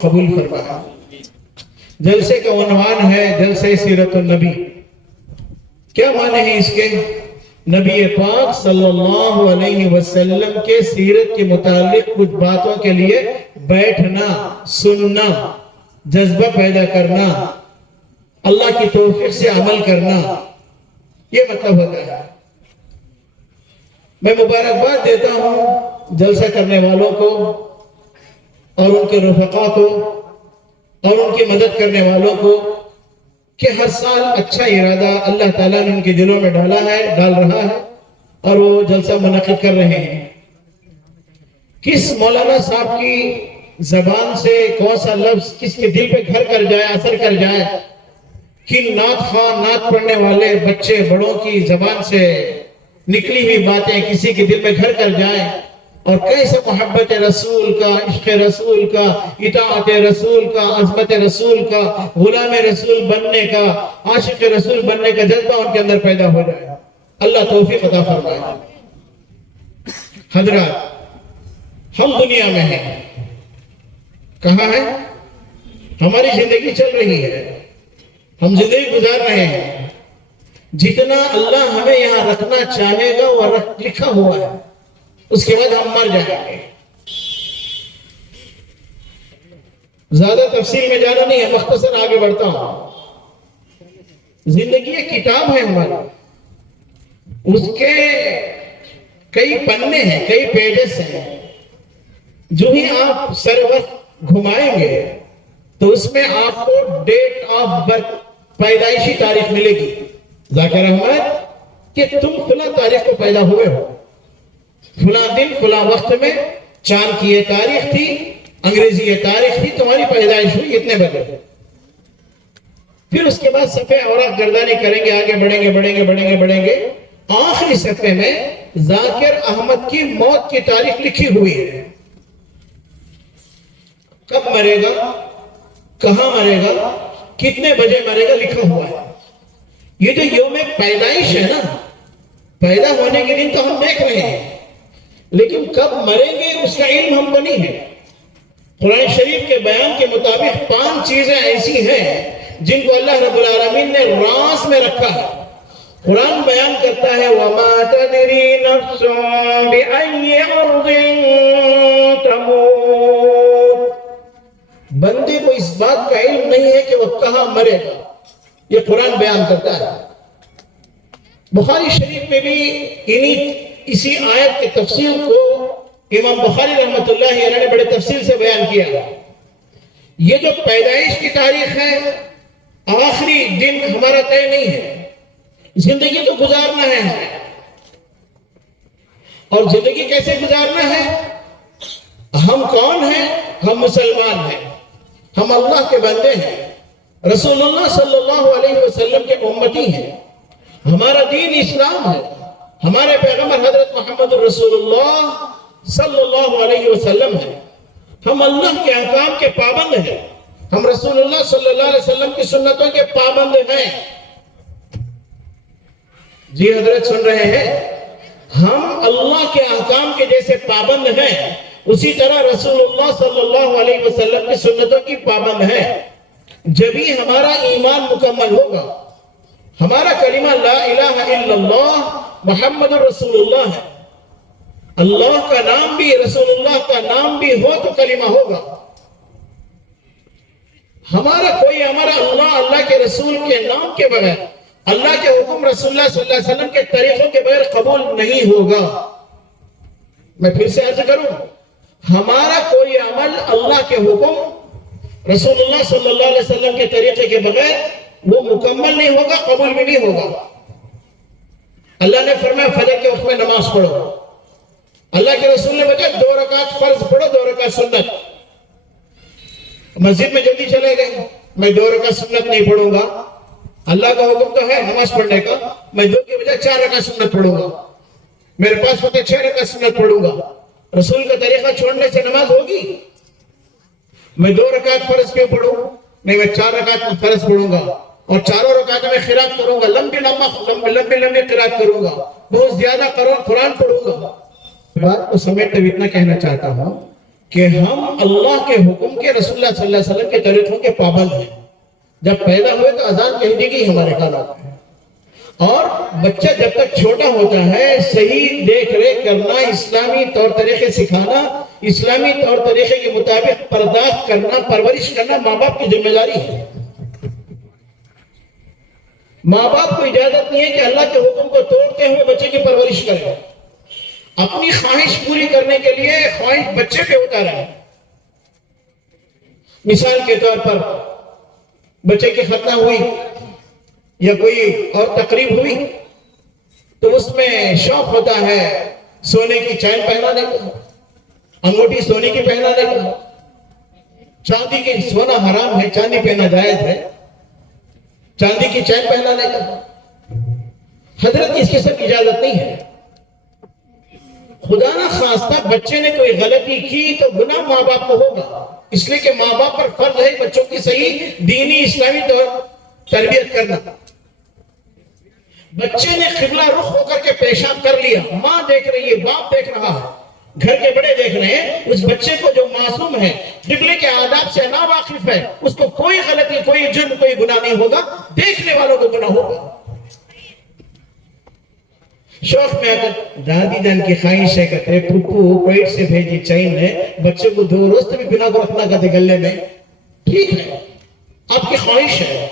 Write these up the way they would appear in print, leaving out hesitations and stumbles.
قبول فرمایا۔ جلسے کا عنوان ہے جلسہ سیرت النبی۔ کیا معنی ہے اس کے؟ نبی پاک صلی اللہ علیہ وسلم کے سیرت کے متعلق کچھ باتوں کے لیے بیٹھنا، سننا، جذبہ پیدا کرنا، اللہ کی توفیق سے عمل کرنا، یہ مطلب ہوتا ہے۔ میں مبارکباد دیتا ہوں جلسہ کرنے والوں کو اور ان کے رفقا کو اور ان کی مدد کرنے والوں کو کہ ہر سال اچھا ارادہ اللہ تعالیٰ نے ان کے دلوں میں ڈال رہا ہے اور وہ جلسہ منعقد کر رہے ہیں۔ کس مولانا صاحب کی زبان سے کون سا لفظ کس کے دل پہ گھر کر جائے، اثر کر جائے، کن نعت خواہ، نعت پڑھنے والے بچے بڑوں کی زبان سے نکلی ہوئی باتیں کسی کے دل میں گھر کر جائیں اور کیسے محبت رسول کا، عشق رسول کا، اطاعت رسول کا، عظمت رسول کا، غلام رسول بننے کا، عاشق رسول بننے کا جذبہ ان کے اندر پیدا ہو جائے۔ اللہ توفیق عطا فرمائے۔ حضرات، ہم دنیا میں ہیں، کہاں ہیں؟ ہماری زندگی چل رہی ہے، ہم زندگی گزار رہے ہیں۔ جتنا اللہ ہمیں یہاں رکھنا چاہے گا وہ لکھا ہوا ہے، اس کے بعد ہم مر جائیں گے۔ زیادہ تفصیل میں جانا نہیں ہے، مختصر آگے بڑھتا ہوں۔ زندگی ایک کتاب ہے ہماری، اس کے کئی پنے ہیں، کئی پیجز ہیں۔ جو ہی آپ سر وقت گھمائیں گے تو اس میں آپ کو ڈیٹ آف برتھ، پیدائشی تاریخ ملے گی۔ ذاکر احمد کہ تم فلاں تاریخ کو پیدا ہوئے ہو، فلاں دن فلاں وقت میں، چاند کی یہ تاریخ تھی، انگریزی یہ تاریخ تھی، تمہاری پیدائش ہوئی اتنے بجے۔ پھر اس کے بعد صفحے اوراق گردانی کریں گے، آگے بڑھیں گے۔ آخری صفحے میں ذاکر احمد کی موت کی تاریخ لکھی ہوئی ہے۔ کب مرے گا، کہاں مرے گا، کتنے بجے مرے گا، لکھا ہوا ہے۔ یہ جو یوم پیدائش ہے نا، پیدا ہونے کے دن تو ہم دیکھ رہے ہیں، لیکن کب مریں گے اس کا علم ہم کو نہیں ہے۔ قرآن شریف کے بیان کے مطابق 5 چیزیں ایسی ہیں جن کو اللہ رب العالمین نے راز میں رکھا ہے۔ قرآن بیان کرتا ہے وَمَا تَدْرِي نَفْسٌ بِأَيِّ أَرْضٍ تَمُوتُ۔ بندے کو اس بات کا علم نہیں ہے کہ وہ کہاں مرے گا، یہ قرآن بیان کرتا ہے۔ بخاری شریف میں بھی اسی آیت کے تفصیل کو امام بخاری رحمۃ اللہ علیہ نے بڑے تفصیل سے بیان کیا۔ یہ جو پیدائش کی تاریخ ہے، آخری دن ہمارا طے نہیں ہے، زندگی تو گزارنا ہے۔ اور زندگی کیسے گزارنا ہے؟ ہم کون ہیں؟ ہم مسلمان ہیں، ہم اللہ کے بندے ہیں، رسول اللہ صلی اللہ علیہ وسلم کے امتی ہیں، ہمارا دین اسلام ہے، ہمارے پیغمبر حضرت محمد رسول اللہ صلی اللہ علیہ وسلم ہے، ہم اللہ کے احکام کے پابند ہیں، ہم رسول اللہ صلی اللہ علیہ وسلم کی سنتوں کے پابند ہیں۔ جی حضرت سن رہے ہیں؟ ہم اللہ کے احکام کے جیسے پابند ہیں، اسی طرح رسول اللہ صلی اللہ علیہ وسلم کی سنتوں کی پابند ہیں۔ جبھی ہمارا ایمان مکمل ہوگا، ہمارا کلمہ لا الہ الا اللہ محمد رسول اللہ ہے۔ اللہ کا نام بھی، رسول اللہ کا نام بھی ہو تو کلمہ ہوگا۔ ہمارا کوئی عمل اللہ کے رسول کے نام کے بغیر، اللہ کے حکم، رسول اللہ صلی اللہ علیہ وسلم کے طریقوں کے بغیر قبول نہیں ہوگا۔ میں پھر سے عرض کروں، ہمارا کوئی عمل اللہ کے حکم، رسول اللہ صلی اللہ علیہ وسلم کے طریقے کے بغیر وہ مکمل نہیں ہوگا، قبول بھی نہیں ہوگا۔ اللہ نے فرمایا فجر کے وقت میں نماز پڑھو، اللہ کے رسول نے بتایا 2 رکعت فرض پڑھو، 2 رکعت سنت۔ مسجد میں جلدی چلے گئے، میں 2 رکعت سنت نہیں پڑھوں گا، اللہ کا حکم تو ہے نماز پڑھنے کا، میں 2 کی بجائے 4 رکعت سنت پڑھوں گا، میرے پاس ہوتے 6 رکعت سنت پڑھوں گا۔ رسول کا طریقہ چھوڑنے سے نماز ہوگی؟ میں 2 رکعت فرض کیوں پڑھوں؟ نہیں، میں 4 رکعت فرض پڑھوں گا اور 4 رکعت میں قرات کروں گا، لمبی قرات کروں گا، بہت زیادہ قرآن پڑھوں گا۔ بات کو سمیٹ اتنا کہنا چاہتا ہوں کہ ہم اللہ کے حکم کے، رسول اللہ صلی اللہ علیہ وسلم کے طریقوں کے پابند ہیں. جب پیدا ہوئے تو اذان کہہ دی گئی ہمارے کانوں میں. اور بچہ جب تک چھوٹا ہوتا ہے صحیح دیکھ ریکھ کرنا، اسلامی طور طریقے سکھانا، اسلامی طور طریقے کے مطابق پرداشت کرنا، پرورش کرنا ماں باپ کی ذمہ داری ہے. ماں باپ کو اجازت نہیں ہے کہ اللہ کے حکم کو توڑتے ہوئے بچے کی پرورش کرے. اپنی خواہش پوری کرنے کے لیے خواہش بچے پہ اتارا ہے. مثال کے طور پر بچے کی ختنہ ہوئی یا کوئی اور تقریب ہوئی تو اس میں شوق ہوتا ہے سونے کی چین پہنانے کا، انگوٹھی سونے کی پہنانے کا. چاندی کی، سونا حرام ہے، چاندی پہنا جائز ہے. چاندی کی چین پہنانے کا حضرت کی اس کے ساتھ اجازت نہیں ہے. خدا نہ خواستہ بچے نے کوئی غلطی کی تو گناہ ماں باپ کو ہوگا، اس لیے کہ ماں باپ پر فرض ہے بچوں کی صحیح دینی اسلامی طور تربیت کرنا. بچے نے قبلہ رخ ہو کر کے پیشاب کر لیا، ماں دیکھ رہی ہے، باپ دیکھ رہا ہے، گھر کے بڑے دیکھ رہے ہیں. اس بچے کو جو معصوم ہے، قبلے کے آداب سے ناواقف ہے، اس کو کوئی غلطی، کوئی جرم، کوئی گناہ نہیں ہوگا، دیکھنے والوں کو گناہ ہوگا. شوق میں اگر دادی جان کی خواہش ہے کہتے پھپھو کوئٹ سے بھیجی چین نے بچے کو 2 روز بھی بنا کو رکھنا کہتے گلے میں، ٹھیک ہے، آپ کی خواہش ہے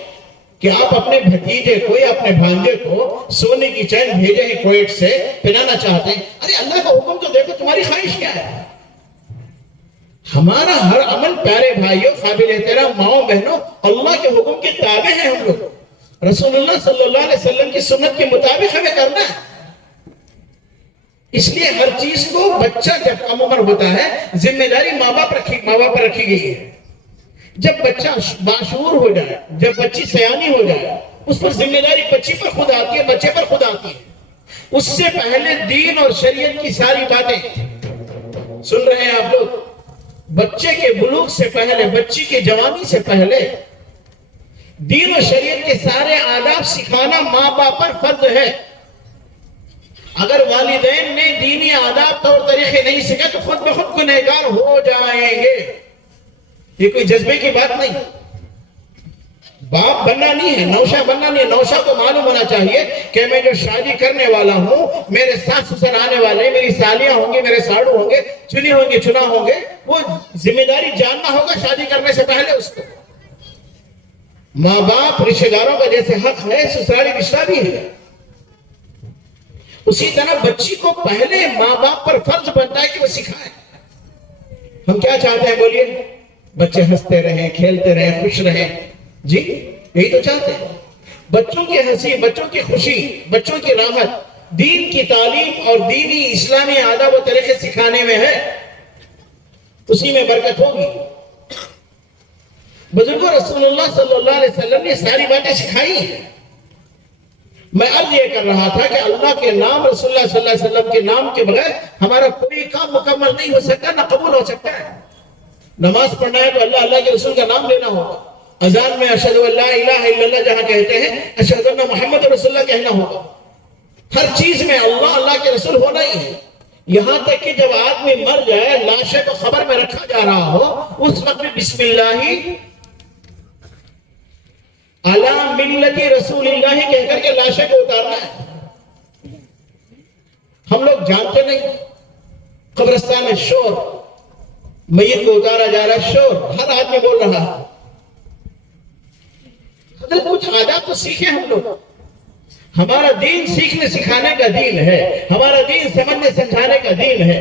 کہ آپ اپنے بھتیجے کو یا اپنے بھانجے کو سونے کی چین بھیجے ہیں کوئٹ سے، پہنانا چاہتے ہیں. ارے اللہ کا حکم تو دیکھو، تمہاری خواہش کیا ہے؟ ہمارا ہر عمل پیارے بھائیوں، قابل احترام ماؤں بہنوں، اللہ کے حکم کے تابع ہیں. ہم لوگ رسول اللہ صلی اللہ علیہ وسلم کی سنت کے مطابق ہمیں کرنا ہے. اس لیے ہر چیز کو بچہ جب کم عمر ہوتا ہے ذمہ داری ماں باپ پر رکھی گئی ہے. جب بچہ باشعور ہو جائے، جب بچی سیانی ہو جائے، اس پر ذمہ داری بچی پر خود آتی ہے، بچے پر خود آتی ہے. اس سے پہلے دین اور شریعت کی ساری باتیں سن رہے ہیں آپ لوگ. بچے کے بلوغ سے پہلے، بچی کی جوانی سے پہلے دین اور شریعت کے سارے آداب سکھانا ماں باپ پر فرض ہے. اگر والدین نے دینی آداب طور طریقے نہیں سکھائے تو خود بخود گنہگار ہو جائیں گے. یہ کوئی جذبے کی بات نہیں، باپ بننا نہیں ہے، نوشہ بننا نہیں ہے. نوشہ کو معلوم ہونا چاہیے کہ میں جو شادی کرنے والا ہوں، میرے ساس سسر آنے والے، میری سالیاں ہوں گی، میرے ساڑو ہوں گے، چنی ہوں گے، چنا ہوں گے، وہ ذمہ داری جاننا ہوگا شادی کرنے سے پہلے اس کو. ماں باپ رشتہ داروں کا جیسے حق ہے، سسرالی رشتہ بھی ہے، اسی طرح بچی کو پہلے ماں باپ پر فرض بنتا ہے کہ وہ سکھائے. ہم کیا چاہتے ہیں بولیے؟ بچے ہنستے رہیں، کھیلتے رہیں، خوش رہیں. جی یہی تو چاہتے ہیں. بچوں کی ہنسی، بچوں کی خوشی، بچوں کی راحت دین کی تعلیم اور دینی اسلامی آداب و طریقے سکھانے میں ہے، اسی میں برکت ہوگی. بزرگوں رسول اللہ صلی اللہ علیہ وسلم نے ساری باتیں سکھائی ہیں. میں عرض یہ کر رہا تھا کہ اللہ کے نام، رسول اللہ صلی اللہ علیہ وسلم کے نام کے بغیر ہمارا کوئی کام مکمل نہیں ہو سکتا، نہ قبول ہو سکتا ہے. نماز پڑھنا ہے تو اللہ کے رسول کا نام لینا ہوگا. اذان میں اشہد ان لا الہ الا اللہ جہاں کہتے ہیں اشہد ان محمد رسول اللہ کہنا ہوگا. ہر چیز میں اللہ کے رسول ہونا ہی ہے. یہاں تک کہ جب آدمی مر جائے، لاشے کو خبر میں رکھا جا رہا ہو، اس وقت میں بسم اللہ علی ملت رسول اللہ کہہ کر کے لاشے کو اتارنا ہے. ہم لوگ جانتے نہیں. قبرستان میں شور، میت کو اتارا جا رہا ہے، شور، ہر آدمی بول رہا ہے. حضرت کچھ آداب تو سیکھیں ہم لوگ. ہمارا دین سیکھنے سکھانے کا دین ہے، ہمارا دین سمجھنے سمجھانے کا دین ہے.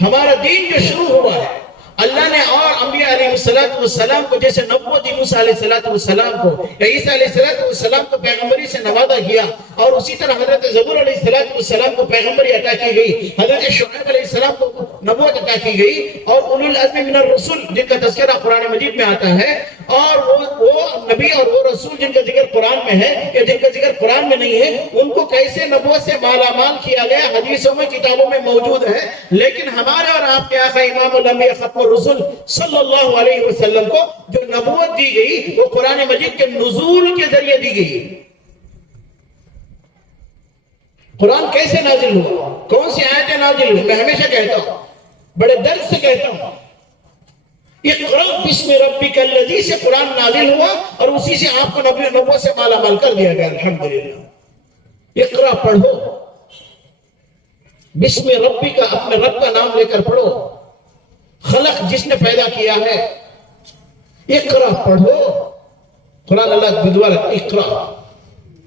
ہمارا دین جو شروع ہوا ہے اللہ نے اور انبیاء علیہ السلام کو جیسے نبوت دی موسیٰ علیہ السلام کو یا عیسیٰ علیہ السلام کو پیغمبری سے نوازا کیا، اور اسی طرح حضرت زبور علیہ السلام کو پیغمبری عطا کی گئی، حضرت شعیب علیہ السلام کو نبوت عطا کی گئی، اور اولو العزم من الرسل جن کا تذکرہ قرآن مجید میں آتا ہے، اور وہ نبی اور وہ رسول جن کا ذکر قرآن میں ہے یا جن کا ذکر قرآن میں نہیں ہے، ان کو کیسے نبوت سے مالا مال کیا گیا حدیثوں میں، کتابوں میں موجود ہے. لیکن ہمارے اور آپ کے آقا امام الانبیاء ختم الرسل صلی اللہ علیہ وسلم کو جو نبوت دی گئی وہ قرآن مجید کے نزول کے ذریعے دی گئی. قرآن کیسے نازل ہوا؟ کون سی آیتیں نازل ہوئی؟ میں ہمیشہ کہتا ہوں، بڑے درد سے کہتا ہوں، اقرأ بسم ربک الذی سے قرآن نازل ہوا اور اسی سے آپ کو نبوت سے مالا مال کر دیا گیا. الحمدللہ. اقرأ پڑھو, بسم ربک اپنے رب کا نام لے کر پڑھو. خلق جس نے پیدا کیا ہے. اقرأ پڑھو. قرآن اللہ بدوار اقرأ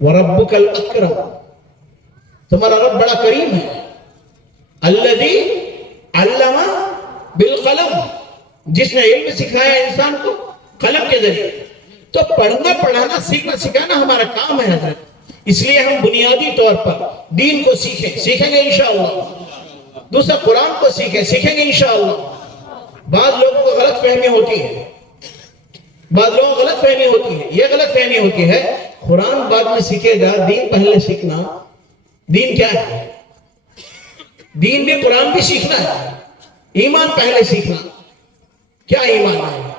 وربک الاکرم, تمہارا رب بڑا کریم ہے. الذی علم بالقلم, جس نے علم سکھایا انسان کو قلم کے ذریعے. تو پڑھنا پڑھانا سیکھنا سکھانا ہمارا کام ہے حضرت. اس لیے ہم بنیادی طور پر دین کو سیکھیں گے انشاءاللہ. دوسرا قرآن کو سیکھیں گے انشاءاللہ. بعض لوگوں کو غلط فہمی ہوتی ہے, یہ غلط فہمی ہوتی ہے قرآن بعد میں سیکھے گا, دین پہلے سیکھنا. دین کیا ہے؟ دین بھی قرآن بھی سیکھنا ہے. ایمان پہلے سیکھنا. کیا ایمان ہے؟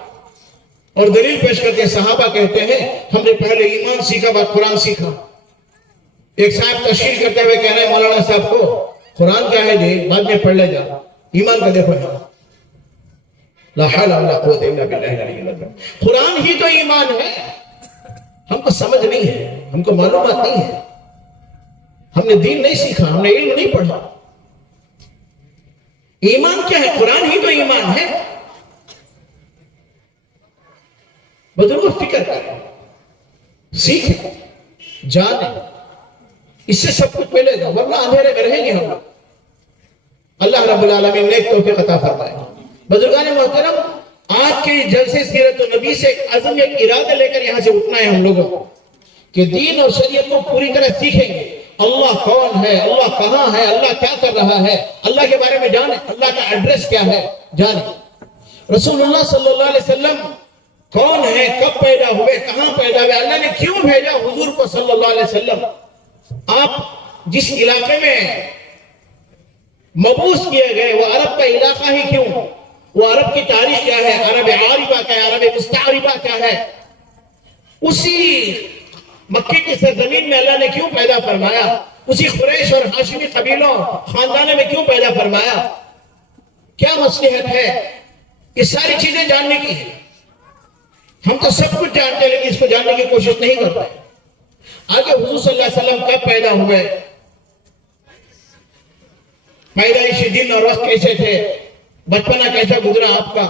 اور دلیل پیش کرتے ہیں, صحابہ کہتے ہیں ہم نے پہلے ایمان سیکھا بعد قرآن سیکھا. ایک صاحب تشریح کرتے ہوئے کہہ رہے ہیں مولانا صاحب کو, قرآن کیا ہے جی بعد میں پڑھ لے جا, ایمان کا دیکھو ہے. لا حول ولا قوت الا باللہ. قرآن ہی تو ایمان ہے. ہم کو سمجھ نہیں ہے, ہم کو معلومات نہیں ہے, ہم نے دین نہیں سیکھا, ہم نے علم نہیں پڑھا. ایمان کیا ہے؟ قرآن ہی تو ایمان ہے. بزرگوں فکر کریں, سیکھیں, جانیں, اس سے سب کچھ ملے گا, ورنہ اندھیرے میں رہیں گے ہم. اللہ رب العالمین نے ایک توفیق عطا فرمائے. بزرگان محترم, آج کے جلسے سیرت النبی سے ایک عزم, ایک ارادہ لے کر یہاں سے اٹھنا ہے ہم لوگوں کو کہ دین اور شریعت کو پوری طرح سیکھیں گے. اللہ کون ہے, اللہ کہاں ہے, اللہ کیا کر رہا ہے, اللہ کے بارے میں جانیں, اللہ کا ایڈریس کیا ہے جانیں. رسول اللہ صلی اللہ علیہ وسلم کون ہے, کب پیدا ہوئے, کہاں پیدا ہوئے, اللہ نے کیوں بھیجا حضور کو صلی اللہ علیہ وسلم. آپ جس علاقے میں مبعوث کیے گئے وہ عرب کا علاقہ ہی کیوں, وہ عرب کی تاریخ کیا ہے, عرب عاربہ کیا ہے, عرب مستعربہ کیا ہے, اسی مکے کی سرزمین میں اللہ نے کیوں پیدا فرمایا, اسی قریش اور ہاشمی قبیلوں خاندانوں میں کیوں پیدا فرمایا, کیا مصلحت ہے, یہ ساری چیزیں جاننے کی ہیں. ہم تو سب کچھ جانتے ہیں لیکن اس کو جاننے کی کوشش نہیں کرتے. آگے حضور صلی اللہ علیہ وسلم کب پیدا ہوئے, پیدائشی دن اور وقت کیسے تھے, بچپنا کیسا گزرا آپ کا.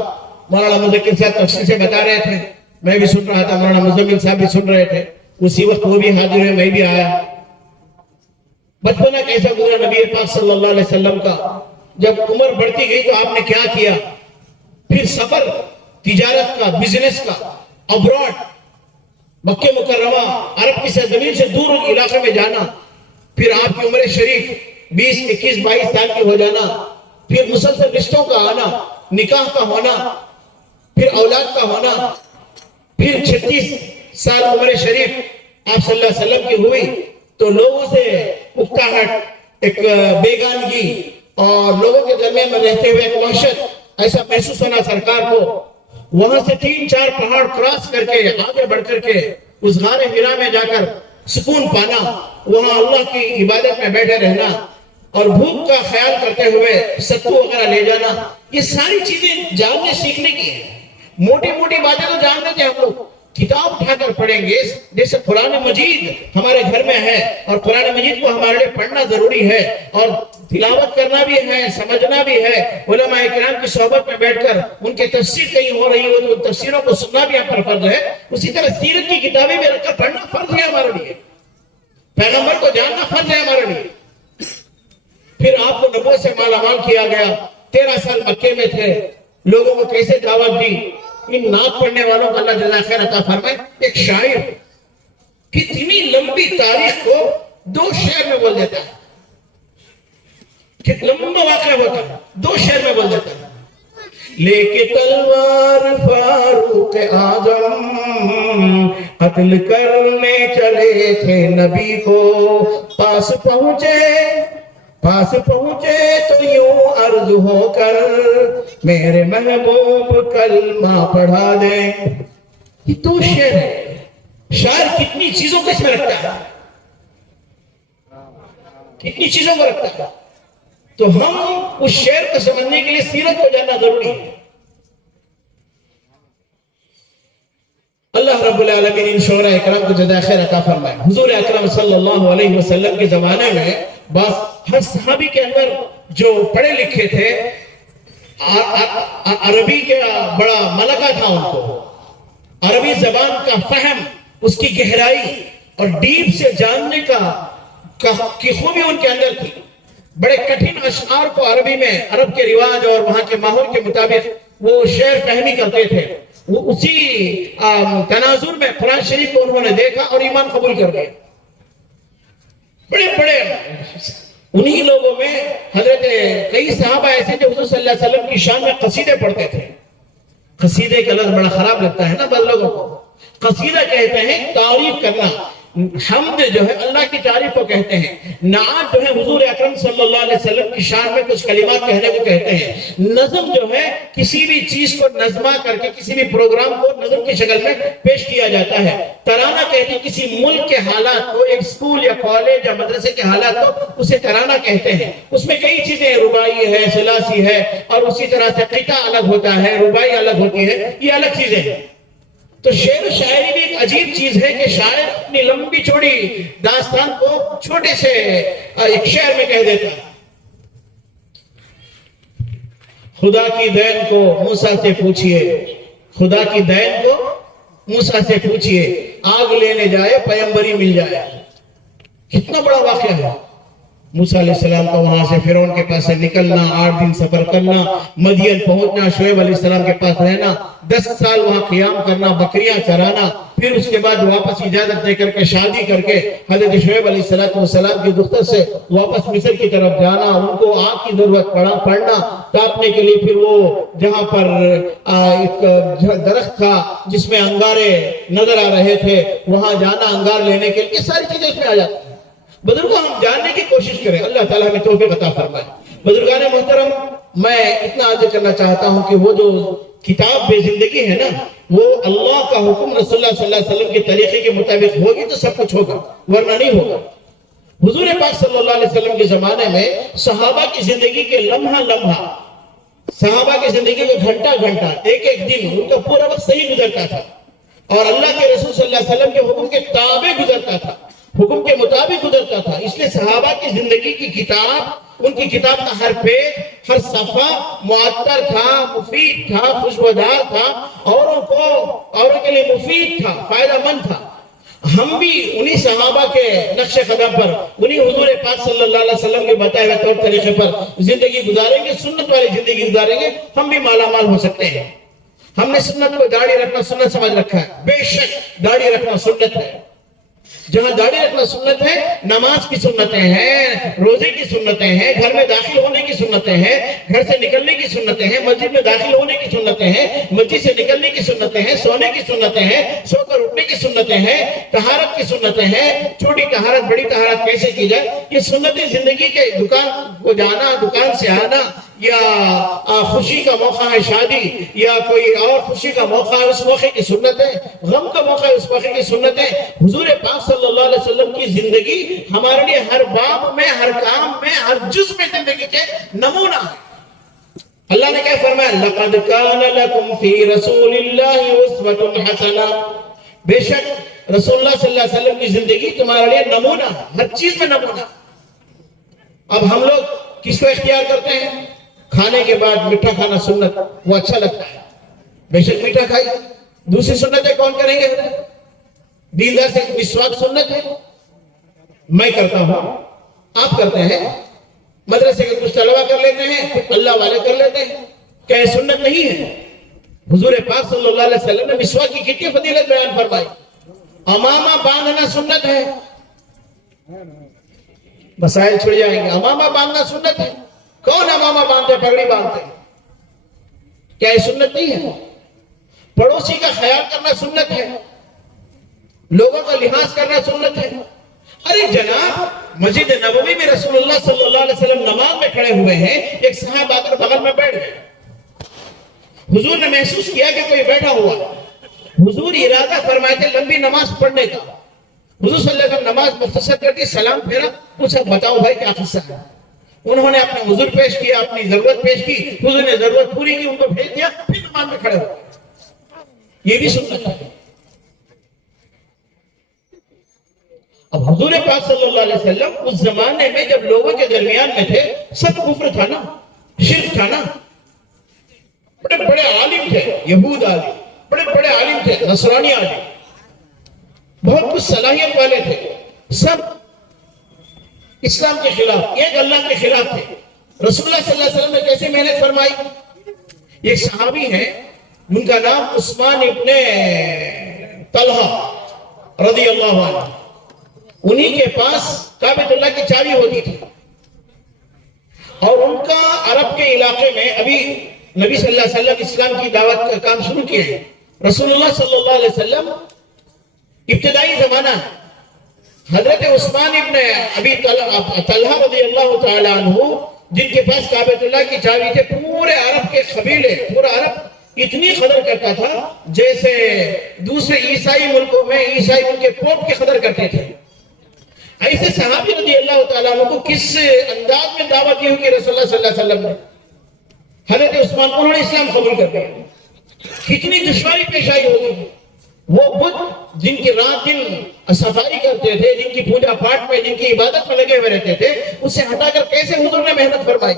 مولانا مزمل صاحب تفصیل سے بتا رہے تھے, میں بھی سن رہا تھا, مولانا مزمل صاحب بھی سن رہے تھے. اسی وقت وہ بھی حاضر ہوئے, میں بھی آیا. بچپنا کیسا گزرا نبی پاک صلی اللہ علیہ وسلم کا. جب عمر بڑھتی گئی تو آپ نے کیا کیا, پھر سفر تجارت کا, بزنس کا, ابراڈ, مکہ مکرمہ عرب کی سرزمین سے دور علاقے میں جانا, پھر آپ کی عمر شریف 20, 21, 22 سال کی ہو جانا, پھر مسلسل رشتوں کا آنا, نکاح کا ہونا, پھر اولاد کا ہونا, پھر 36 سال عمر شریف آپ صلی اللہ علیہ وسلم کی ہوئی تو لوگوں سے اکتاہٹ, ایک بیگانگی اور لوگوں کے درمیان میں رہتے ہوئے ایک وحشت ایسا محسوس ہونا سرکار کو. وہاں سے 3-4 پہاڑ کراس کر کے آگے بڑھ کر کے اس غار حرا میں جا کر سکون پانا, وہاں اللہ کی عبادت میں بیٹھے رہنا اور بھوک کا خیال کرتے ہوئے ستو وغیرہ لے جانا, یہ ساری چیزیں جاننے سیکھنے کی ہیں. موٹی موٹی باتیں تو جانتے تھے ہم لوگ, کتاب اٹھا کر پڑھیں گے. جیسے قرآن مجید ہمارے گھر میں ہے اور قرآن مجید کو ہمارے لیے پڑھنا ضروری ہے اور تلاوت کرنا بھی ہے, سمجھنا بھی ہے. علماء کرام کی صحبت میں بیٹھ کر ان کی تفسیر کہیں ہو رہی ہو تو تفسیروں کو سننا بھی ہم پر فرض ہے. اسی طرح سیرت کی کتابیں میں رکھ کر پڑھنا فرض ہے ہمارے لیے, پیغمبر کو جاننا فرض ہے ہمارے لیے. پھر آپ کو نبوت سے مالا مال کیا گیا, 13 سال مکے میں تھے, لوگوں کو کیسے دعوت دی. ان نعت پڑھنے والوں کو اللہ جزا خیر عطا فرمائے. ایک شاعر کتنی لمبی تاریخ کو 2 شعر میں بول دیتا ہے, کتنا لمبا واقعہ ہوتا ہے, 2 شعر میں بول دیتا ہے. لے کے تلوار فاروق اعظم قتل کرنے چلے تھے نبی کو, پاس پہنچے تو یوں عرض ہو کر میرے محبوب کلمہ پڑھا دے. یہ 2 شعر ہے. شاعر کتنی چیزوں کو اس میں رکھتا ہے, کتنی چیزوں کو رکھتا ہے. تو ہم اس شعر کو سمجھنے کے لیے سیرت کو جاننا ضروری ہے. اللہ رب العالمین ان شعراء اکرام کو جزائے خیر عطا فرمائے۔ حضور اکرم صلی اللہ علیہ وسلم کے زمانے میں ہر صحابی کے اندر جو پڑھے لکھے تھے، عربی کا بڑا ملکہ تھا ان کو، عربی زبان کا فہم، اس کی گہرائی اور ڈیپ سے جاننے کی خوبی ان کے اندر تھی۔ بڑے کٹھن اشعار کو عربی میں عرب کے رواج اور وہاں کے ماحول کے مطابق وہ شعر فہمی کرتے تھے۔ وہ اسی تناظر میں قرآن شریف کو انہوں نے دیکھا اور ایمان قبول کر گئے۔ بڑے انہی لوگوں میں حضرت کئی صحابہ ایسے جو حضور صلی اللہ علیہ وسلم کی شان میں قصیدے پڑھتے تھے۔ قصیدے کا لفظ بڑا خراب لگتا ہے نا بعض لوگوں کو۔ قصیدہ کہتے ہیں تعریف کرنا، حمد جو ہے اللہ کی تعریف کو کہتے ہیں، نعت جو ہے حضور اکرم صلی اللہ علیہ وسلم کی شان میں کچھ کلمات کہنے کو کہتے ہیں، نظم جو ہے کسی بھی چیز کو نظمہ کر کے کسی بھی پروگرام کو نظم کی شکل میں پیش کیا جاتا ہے، ترانہ کہتے ہیں کسی ملک کے حالات کو، ایک اسکول یا کالج یا مدرسے کے حالات کو اسے ترانہ کہتے ہیں۔ اس میں کئی چیزیں، رباعی ہے، ثلاثی ہے، اور اسی طرح سے قطع الگ ہوتا ہے، رباعی الگ ہوتی ہے، یہ الگ چیزیں ہیں۔ تو شعر و شاعری بھی ایک عجیب چیز ہے کہ شاعر اپنی لمبی چوڑی داستان کو چھوٹے سے ایک شعر میں کہہ دیتا ہے۔ خدا کی دین کو موسیٰ سے پوچھئے، خدا کی دین کو موسیٰ سے پوچھئے، آگ لینے جائے پیمبری مل جائے۔ کتنا بڑا واقعہ ہے۔ موسیٰ علیہ السلام کا وہاں سے فرعون کے پاس سے نکلنا، 8 دن سفر کرنا، مدین پہنچنا، شعیب علیہ السلام کے پاس رہنا، 10 سال وہاں قیام کرنا، بکریاں چرانا، پھر اس کے بعد واپس اجازت دے کر کے شادی کر کے حضرت شعیب علیہ السلام کی دختر سے واپس مصر کی طرف جانا، ان کو آگ کی ضرورت پڑنا تاپنے کے لیے، پھر وہ جہاں پر ایک درخت تھا جس میں انگارے نظر آ رہے تھے وہاں جانا انگار لینے کے لیے، یہ ساری چیزیں اس میں آ جاتی ہیں۔ بزرگوں ہم جاننے کی کوشش کریں، اللہ تعالیٰ ہمیں توفیق عطا فرمائے۔ بزرگان محترم، میں اتنا عرض کرنا چاہتا ہوں کہ وہ جو کتاب بے زندگی ہے نا، وہ اللہ کا حکم رسول اللہ صلی اللہ علیہ وسلم کے طریقے کے مطابق ہوگی تو سب کچھ ہوگا، ورنہ نہیں ہوگا۔ حضور پاک صلی اللہ علیہ وسلم کے زمانے میں صحابہ کی زندگی کے لمحہ لمحہ، صحابہ کی زندگی کو گھنٹہ گھنٹہ، ایک ایک دن ان کا پورا وقت صحیح گزرتا تھا، اور اللہ کے رسول صلی اللہ علیہ وسلم کے حکم کے تابع گزرتا تھا، حکم کے مطابق گزرتا تھا۔ اس لیے صحابہ کی زندگی کی کتاب، ان کی کتاب کا ہر پیج، ہر صفحہ معطر تھا، مفید تھا، خوشبودار تھا، اوروں کے لیے مفید تھا، فائدہ مند تھا۔ ہم بھی انہی صحابہ کے نقش قدم پر، انہی حضور پاک صلی اللہ علیہ وسلم کے بتائے ہوئے طور طریقے پر زندگی گزاریں گے، سنت والی زندگی گزاریں گے، ہم بھی مالا مال ہو سکتے ہیں۔ ہم نے سنت کو داڑھی رکھنا سنت سمجھ رکھا ہے، بے شک داڑھی رکھنا سنت ہے۔ جہاں داڑھی رکھنا سنت ہے، نماز کی سنتیں ہیں، روزے کی سنتیں ہیں، گھر میں داخل ہونے کی سنتیں ہیں، گھر سے نکلنے کی سنتیں ہیں، مسجد میں داخل ہونے کی سنتیں ہیں، مسجد سے نکلنے کی سنتیں ہیں، سونے کی سنتیں ہیں، سو کر اٹھنے کی سنتیں ہیں، طہارت کی سنتیں ہیں، چھوٹی طہارت بڑی طہارت کیسے کی جائے، یہ سنتیں زندگی کے دکان کو جانا، دکان سے آنا، یا خوشی کا موقع ہے شادی، یا کوئی اور خوشی کا موقع ہے اس موقع کی سنت ہے، غم کا موقع ہے اس موقع کی سنت ہے۔ حضور پاک صلی اللہ علیہ وسلم کی زندگی ہمارے لیے ہر باب میں، ہر کام میں، ہر جز میں زندگی کے نمونہ ہے۔ اللہ نے کیا فرمایا؟ لَقَدْ كَانَ لَكُمْ فِي رَسُولِ اللَّهِ أُسْوَةٌ حَسَنَةٌ، بے شک رسول اللہ صلی اللہ علیہ وسلم کی زندگی تمہارے لیے نمونہ، ہر چیز میں نمونہ۔ اب ہم لوگ کس کو اختیار کرتے ہیں؟ کھانے کے بعد میٹھا کھانا سنت، وہ اچھا لگتا ہے، بے شک میٹھا کھائی۔ دوسری سنتیں کون کریں گے؟ دیندار سے مسواک سنت ہے، میں کرتا ہوں، آپ کرتے ہیں، مدرسے کے کچھ طلبہ کر لیتے ہیں، کچھ اللہ والے کر لیتے ہیں، کیا یہ سنت نہیں ہے؟ حضور پاک صلی اللہ علیہ وسلم نے مسواک کی کتنی فضیلت بیان فرمائی۔ امامہ باندھنا سنت ہے، مسائل چھڑ جائیں گے۔ امامہ باندھنا سنت ہے، کون امامہ باندھتے؟ پگڑی باندھتے، کیا یہ سنت نہیں ہے؟ پڑوسی کا خیال کرنا سنت ہے، لوگوں کا لحاظ کرنا سنت ہے۔ ارے جناب، مسجد نبوی میں رسول اللہ صلی اللہ علیہ وسلم نماز میں کھڑے ہوئے ہیں، ایک صاحب آ کر بغل میں بیٹھ گئے، حضور نے محسوس کیا کہ کوئی بیٹھا ہوا ہے، حضور ارادہ فرمائے تھے لمبی نماز پڑھنے کا۔ حضور صلی اللہ علیہ وسلم نماز مختصر کر کے سلام پھیرا، پوچھا بتاؤ بھائی کیا قصہ ہے؟ انہوں نے اپنے حضور پیش کیا، اپنی ضرورت پیش کی، حضور نے ضرورت پوری کی، ان کو بھیج دیا، پھر نماز میں کھڑے ہو۔ یہ بھی سنت ہے۔ حضور پاک صلی اللہ علیہ وسلم اس زمانے میں جب لوگوں کے درمیان میں تھے سب کفر تھا نا، شرک تھا نا. بڑے بڑے عالم تھے یہود عالم، بڑے بڑے عالم تھے نصرانی عالم، بہت کچھ صلاحیت والے تھے، سب اسلام کے خلاف، ایک اللہ کے خلاف تھے. رسول اللہ صلی اللہ علیہ وسلم نے کیسے محنت فرمائی؟ ایک صحابی ہیں ان کا نام عثمان ابن طلحہ رضی اللہ عنہ، انہی کے پاس کعبۃ اللہ کی چابی ہوتی تھی، اور ان کا عرب کے علاقے میں ابھی نبی صلی اللہ علیہ وسلم اسلام کی دعوت کا کام شروع کیے ہیں. رسول اللہ صلی اللہ علیہ وسلم ابتدائی زمانہ حضرت عثمان ابن ابی طلحہ رضی اللہ تعالیٰ عنہ جن کے پاس کعبۃ اللہ کی چابی تھے، پورے عرب کے قبیلے، پورا عرب اتنی قدر کرتا تھا جیسے دوسرے عیسائی ملکوں میں عیسائی ان کے پوپ کی قدر کرتے تھے. ایسے صحابی رضی اللہ تعالیٰ عنہ کو کس انداز میں دعوت دی ہوگی رسول اللہ صلی اللہ علیہ وسلم نے؟ حضرت عثمان کو انہوں نے اسلام قبول کر دیا. کتنی دشواری پیش آئی ہوگی. وہ بت جن کی رات دن صفائی کرتے تھے، جن کی پوجا پاٹ میں، جن کی عبادت میں لگے ہوئے رہتے تھے، اسے ہٹا کر کیسے حضور نے محنت فرمائی.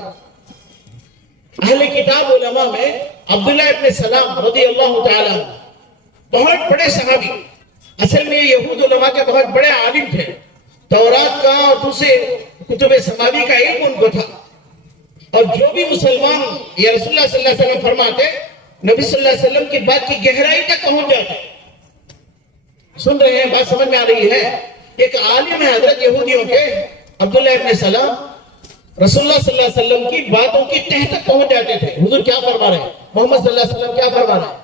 اہل کتاب علماء میں عبداللہ ابن سلام رضی اللہ تعالیٰ بہت بڑے صحابی، اصل میں یہود علماء کے بہت بڑے عالم تھے. تورات کا اور دوسرے کتب سماوی کا علم ان کو تھا، اور جو بھی مسلمان یا رسول اللہ صلی اللہ علیہ وسلم فرماتے نبی صلی اللہ علیہ وسلم کی بات کی گہرائی تک پہنچ جاتے. سن رہے ہیں؟ بات سمجھ میں آ رہی ہے؟ ایک عالم ہے حضرت یہودیوں کے عبداللہ ابن سلام، رسول اللہ صلی اللہ علیہ وسلم کی باتوں کی تہ تک پہنچ جاتے تھے. حضور کیا فرما رہے ہیں، محمد صلی اللہ علیہ وسلم کیا فرما رہے ہیں.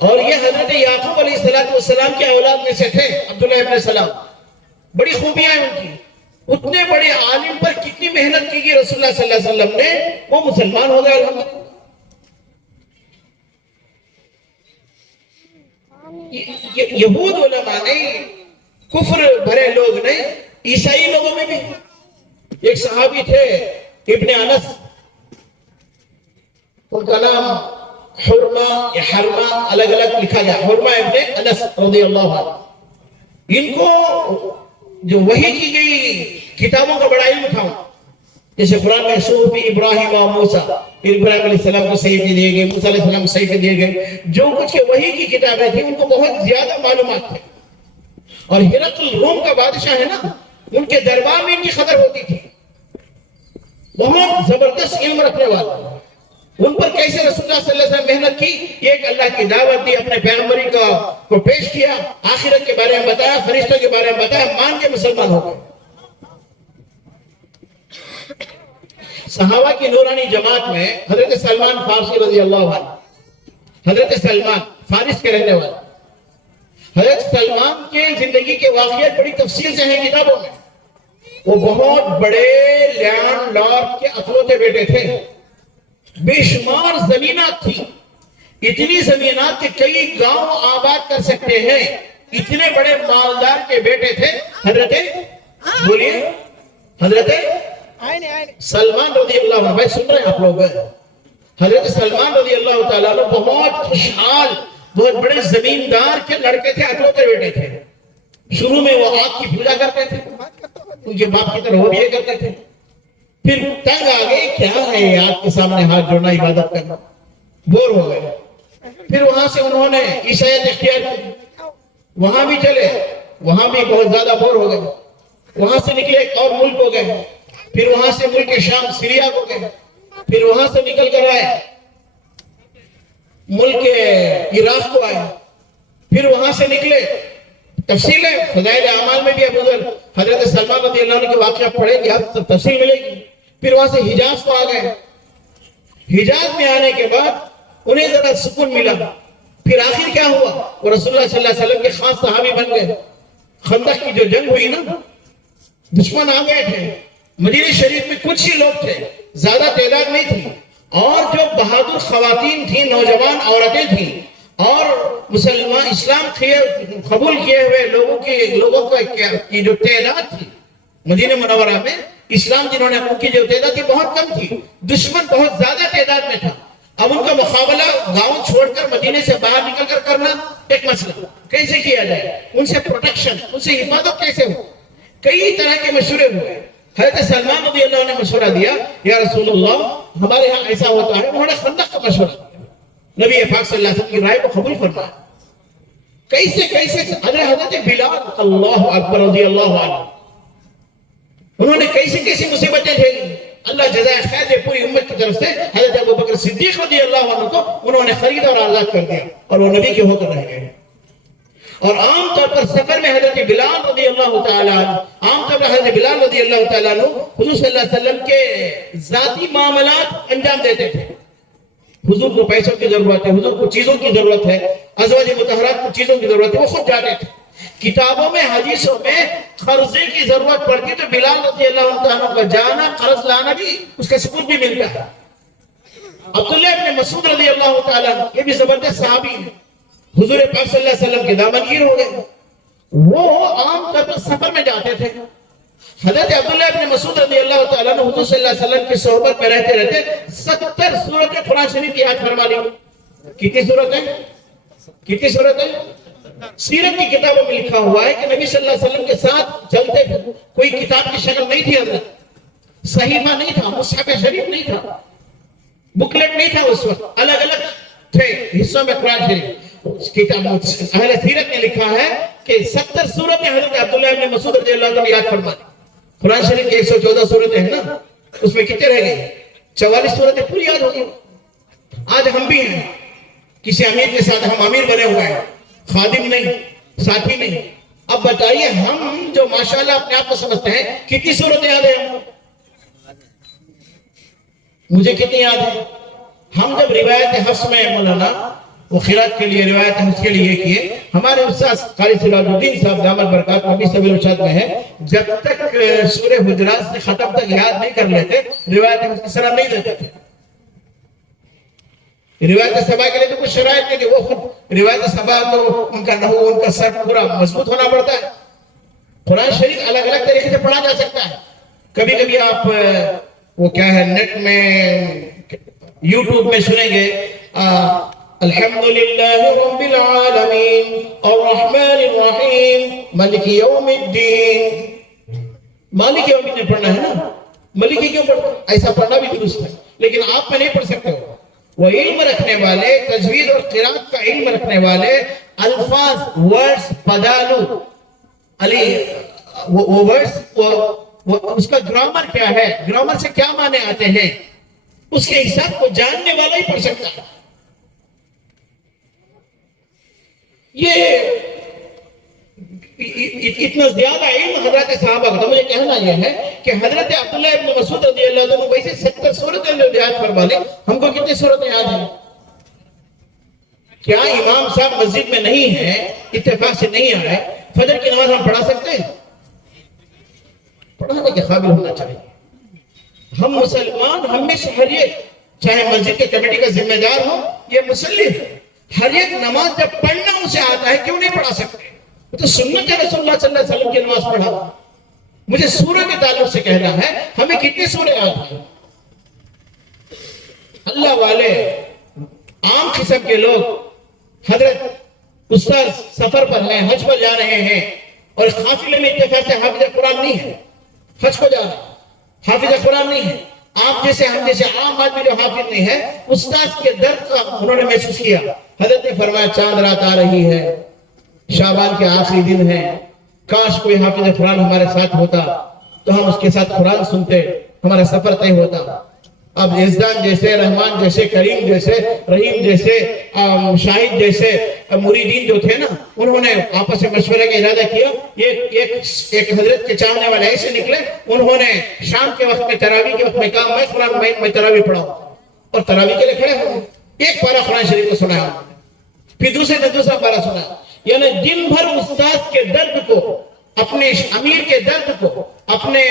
اور یہ حضرت یعقوب علیہ السلام کے اولاد میں سے تھے عبداللہ ابن سلام. بڑی خوبیاں ہیں ان کی. اتنے بڑے عالم پر کتنی محنت کی گئی رسول اللہ صلی اللہ علیہ وسلم نے، وہ مسلمان ہو گئے الحمدللہ. یہود علماء نہیں، کفر بھرے لوگ نہیں، عیسائی لوگوں میں بھی. ایک صحابی تھے ابن انس، ان کا نام حرمہ یا حرمہ الگ الگ لکھا گیا، حرمہ ابن انس رضی اللہ عنہ. ان کو جو وحی کی گئی کتابوں کا بڑا علم تھا، جیسے قرآن میں صحف ابراہیم و موسیٰ، ابراہیم علیہ السلام کو صحیفے دیے گئے، موسیٰ علیہ السلام کو صحیفے دیے گئے، جو کچھ وحی کی کتابیں تھیں ان کو بہت زیادہ معلومات تھے. اور ہرقل روم کا بادشاہ ہے نا، ان کے دربار میں ان کی قدر ہوتی تھی. بہت زبردست علم رکھنے والا. ان پر کیسے رسول اللہ صلی اللہ علیہ وسلم محنت کی، ایک اللہ کی دعوت دی، اپنے پیغمبری کو پیش کیا، آخرت کے بارے میں بتایا، فرشتوں کے بارے میں بتایا، مان کے مسلمان ہو گئے. صحابہ کی نورانی جماعت میں حضرت سلمان فارسی رضی اللہ عنہ، حضرت سلمان فارس کے رہنے والے، حضرت سلمان کے زندگی کے واقعات بڑی تفصیل سے ہیں کتابوں میں. وہ بہت بڑے لینڈ لارڈ کے اکلوتے بیٹے تھے. بے شمار زمینات تھی، اتنی زمینات کہ کئی گاؤں آباد کر سکتے ہیں. اتنے بڑے مالدار کے بیٹے تھے حضرت، بولیے، حضرت سلمان رضی اللہ عنہ. بھائی سن رہے ہیں آپ لوگ؟ حضرت سلمان رضی اللہ تعالیٰ عنہ بہت خوشحال، بہت بڑے زمیندار کے لڑکے تھے، اکلوتے بیٹے تھے. شروع میں وہ آگ کی پوجا کرتے تھے، ان کے باپ کی طرح وہ بھی یہ کرتے تھے. پھر تنگ آ گئے، کیا ہے آگ کے سامنے ہاتھ جوڑنا، عبادت کرنا، بور ہو گئے. پھر وہاں سے انہوں نے عیسائیت اختیار کی، وہاں بھی چلے، وہاں بھی بہت زیادہ بور ہو گئے. وہاں سے نکلے ایک اور ملک ہو گئے، پھر وہاں سے ملک شام سیریا کو گئے، پھر وہاں سے نکل کر آئے ملک عراق کو آئے، پھر وہاں سے نکلے. تفصیلیں فضائل اعمال میں بھی ابو ذر حضرت سلمان رضی اللہ عنہ کے واقعہ پڑھیں گے آپ، تفصیل ملے گی. پھر وہاں سے حجاز کو آ گئے. حجاز میں آنے کے بعد انہیں ذرا سکون ملا. پھر آخر کیا ہوا، وہ رسول اللہ صلی اللہ علیہ وسلم کے خاص صحابی بن گئے. خندق کی جو جنگ ہوئی نا، دشمن آ گئے تھے. مدینہ شریف میں کچھ ہی لوگ تھے، زیادہ تعداد نہیں تھی. اور جو بہادر خواتین تھیں، نوجوان عورتیں تھیں، اور مسلمان اسلام قبول کیے ہوئے لوگوں کی جو تعداد تھی مدینہ منورہ میں، اسلام جنہوں نے ان کی جو تعداد تھی بہت کم تھی. دشمن بہت زیادہ تعداد میں تھا. اب ان کا مقابلہ گاؤں چھوڑ کر مدینے سے باہر نکل کر کرنا ایک مسئلہ. کیسے کیا جائے، ان سے پروٹیکشن، ان سے حفاظت کیسے ہو. کئی طرح کے مشورے ہوئے. حضرت سلمان رضی اللہ عنہ نے مشورہ دیا یا رسول اللہ ہمارے ہاں ایسا ہوتا ہے. انہوں نے خندق کا مشورہ دیا, نبی پاک صلی اللہ علیہ وسلم کی رائے کو قبول فرمایا. کیسے حضرت بلال اللہ اکبر رضی اللہ عنہ, انہوں نے کیسی مصیبتیں جھیلی. اللہ جزائے خیر دے پوری امت کی طرف سے حضرت ابوبکر صدیق رضی اللہ عنہ کو انہوں نے خریدا اور آزاد کر دیا اور وہ نبی کے ہو کر رہ گئے. اور عام طور پر سفر میں حضرت بلال رضی اللہ تعالیٰ عنہ حضور صلی اللہ علیہ وسلم کے ذاتی معاملات انجام دیتے تھے. حضور کو پیسوں کی ضرورت ہے, حضور کو چیزوں کی ضرورت ہے, ازواج مطہرات کو چیزوں کی ضرورت ہے, وہ خود جاتے تھے. کتابوں میں حدیثوں میں قرضے کی ضرورت پڑتی تو بلال رضی اللہ عنہ کا جانا قرض لانا بھی اس کا ثبوت بھی ملتا ہے. عبداللہ ابن مسعود رضی اللہ تعالیٰ عنہ یہ بھی زبردست صحابی ہیں, حضور پاک صلی اللہ علیہ وسلم کے دامنگیر ہو گئے. وہ عام طور پر سفر میں جاتے تھے. حضرت عبداللہ ابن مسعود رضی اللہ تعالیٰ عنہ حضور صلی اللہ علیہ وسلم کی صحبت میں رہتے 70 سورتیں قرآن شریف کی یاد فرما لی. کتنی سورتیں؟ سیرت کی کتابوں میں لکھا ہوا ہے کہ نبی صلی اللہ علیہ وسلم کے ساتھ چلتے تھے. کوئی کتاب کی شکل نہیں تھی حضرت, صحیفہ نہیں تھا, مصحف شریف نہیں تھا, بکلیٹ نہیں تھا اس وقت, الگ الگ تھے حصوں میں قرآن شریف. اہل سیرت نے لکھا ہے کہ 70 سورتیں حضرت عبداللہ ابن مسعود رضی اللہ عنہ یاد فرما دی. قرآن شریف کی 114 سورتیں ہیں نا, اس میں کتنے رہ گئی؟ 44 سورتیں پوری یاد ہو گئی. آج ہم بھی ہیں, کسی امیر کے ساتھ ہم امیر بنے ہوئے ہیں, خادم نہیں, ساتھی نہیں. اب بتائیے ہم جو ماشاءاللہ اپنے آپ کو سمجھتے ہیں کتنی صورتیں یاد ہیں؟ مجھے کتنی یاد ہے؟ ہم جب روایت حفظ میں مولانا وہ خیرات کے لیے روایت حفظ کے لیے کیے, ہمارے استاد قاری سراج الدین صاحب دامت برکات نبی سبیل ارشاد میں ہے, جب تک سورہ حجرات سے ختم تک یاد نہیں کر لیتے روایت حفظ کی صلاح نہیں دیتے تھے. روایت سبا کے لیے تو کچھ شرائط نہیں کہ وہ خود روایت سبا تو ان کا نحو ان کا سر پورا مضبوط ہونا پڑتا ہے. قرآن شریف الگ الگ طریقے سے پڑھا جا سکتا ہے. کبھی کبھی آپ وہ کیا ہے نیٹ میں یوٹیوب میں سنیں گے الحمدللہ رب العالمین الرحمن الرحیم مالک یوم الدین. مالک یوم الدین پڑھنا ہے نا, مالکی کیوں پڑھنا؟ ایسا پڑھنا بھی درست ہے, لیکن آپ میں نہیں پڑھ سکتے ہو. وہ علم رکھنے والے, تجوید اور قرات کا علم رکھنے والے, الفاظ ورڈز پدالو علی وہ ورڈز اس کا گرامر کیا ہے, گرامر سے کیا معنی آتے ہیں, اس کے حساب کو جاننے والا ہی پڑھ سکتا ہے. یہ اتنا زیادہ علم حضرت صحابہ کا. مجھے کہنا یہ ہے کہ حضرت عبداللہ ابن مسعود رضی اللہ عنہ ویسے 70 سورتیں یاد فرما لیں, ہم کو کتنی سورتیں یاد ہیں؟ کیا امام صاحب مسجد میں نہیں ہیں, اتفاق سے نہیں آئے, فجر کی نماز ہم پڑھا سکتے ہیں؟ پڑھانے کے قابل ہونا چاہیے. ہم مسلمان, ہم میں سے ہر ایک, چاہے مسجد کے کمیٹی کا ذمہ دار ہو یا مسلم, ہر ایک نماز جب پڑھنا اسے آتا ہے کیوں نہیں پڑھا سکتے؟ تو سنت رسول اللہ صلی اللہ علیہ وسلم کی نماز پڑھا. مجھے سورہ کے تعلق سے کہنا ہے ہمیں کتنی سورہ یاد ہیں؟ اللہ والے عام قسم کے لوگ, حضرت استاد سفر پر ہیں, حج پر جا رہے ہیں, اور قافلے میں اتفاق سے حافظ قرآن نہیں ہے, حج کو جا رہے ہیں, حافظ قرآن نہیں ہے. آپ جیسے ہم جیسے عام آدمی جو حافظ نہیں ہے, استاد کے درد کا انہوں نے محسوس کیا. حضرت نے فرمایا چاند رات آ رہی ہے, شعبان کے آخری دن ہیں, کاش کوئی حافظ قرآن ہمارے ساتھ ہوتا تو ہم اس کے ساتھ قرآن سنتے, ہمارا سفر طے ہوتا. اب یزدان جیسے, رحمان جیسے, کریم جیسے, رحیم جیسے, شاہد جیسے مریدین جو تھے نا, انہوں نے آپس میں مشورے کا ارادہ کیا. ایک حضرت کے چاہنے والے ایسے نکلے, انہوں نے شام کے وقت میں تراویح کے وقت میں کہا میں قرآن میں تراویح پڑھاؤں, اور تراویح کے لیے کھڑے ہو. ایک پارہ قرآن شریف کو سنایا, پھر دوسرے نے دوسرا پارہ سنایا. یعنی دن بھر استاد کے درد کو, اپنے امیر کے درد کو, اپنے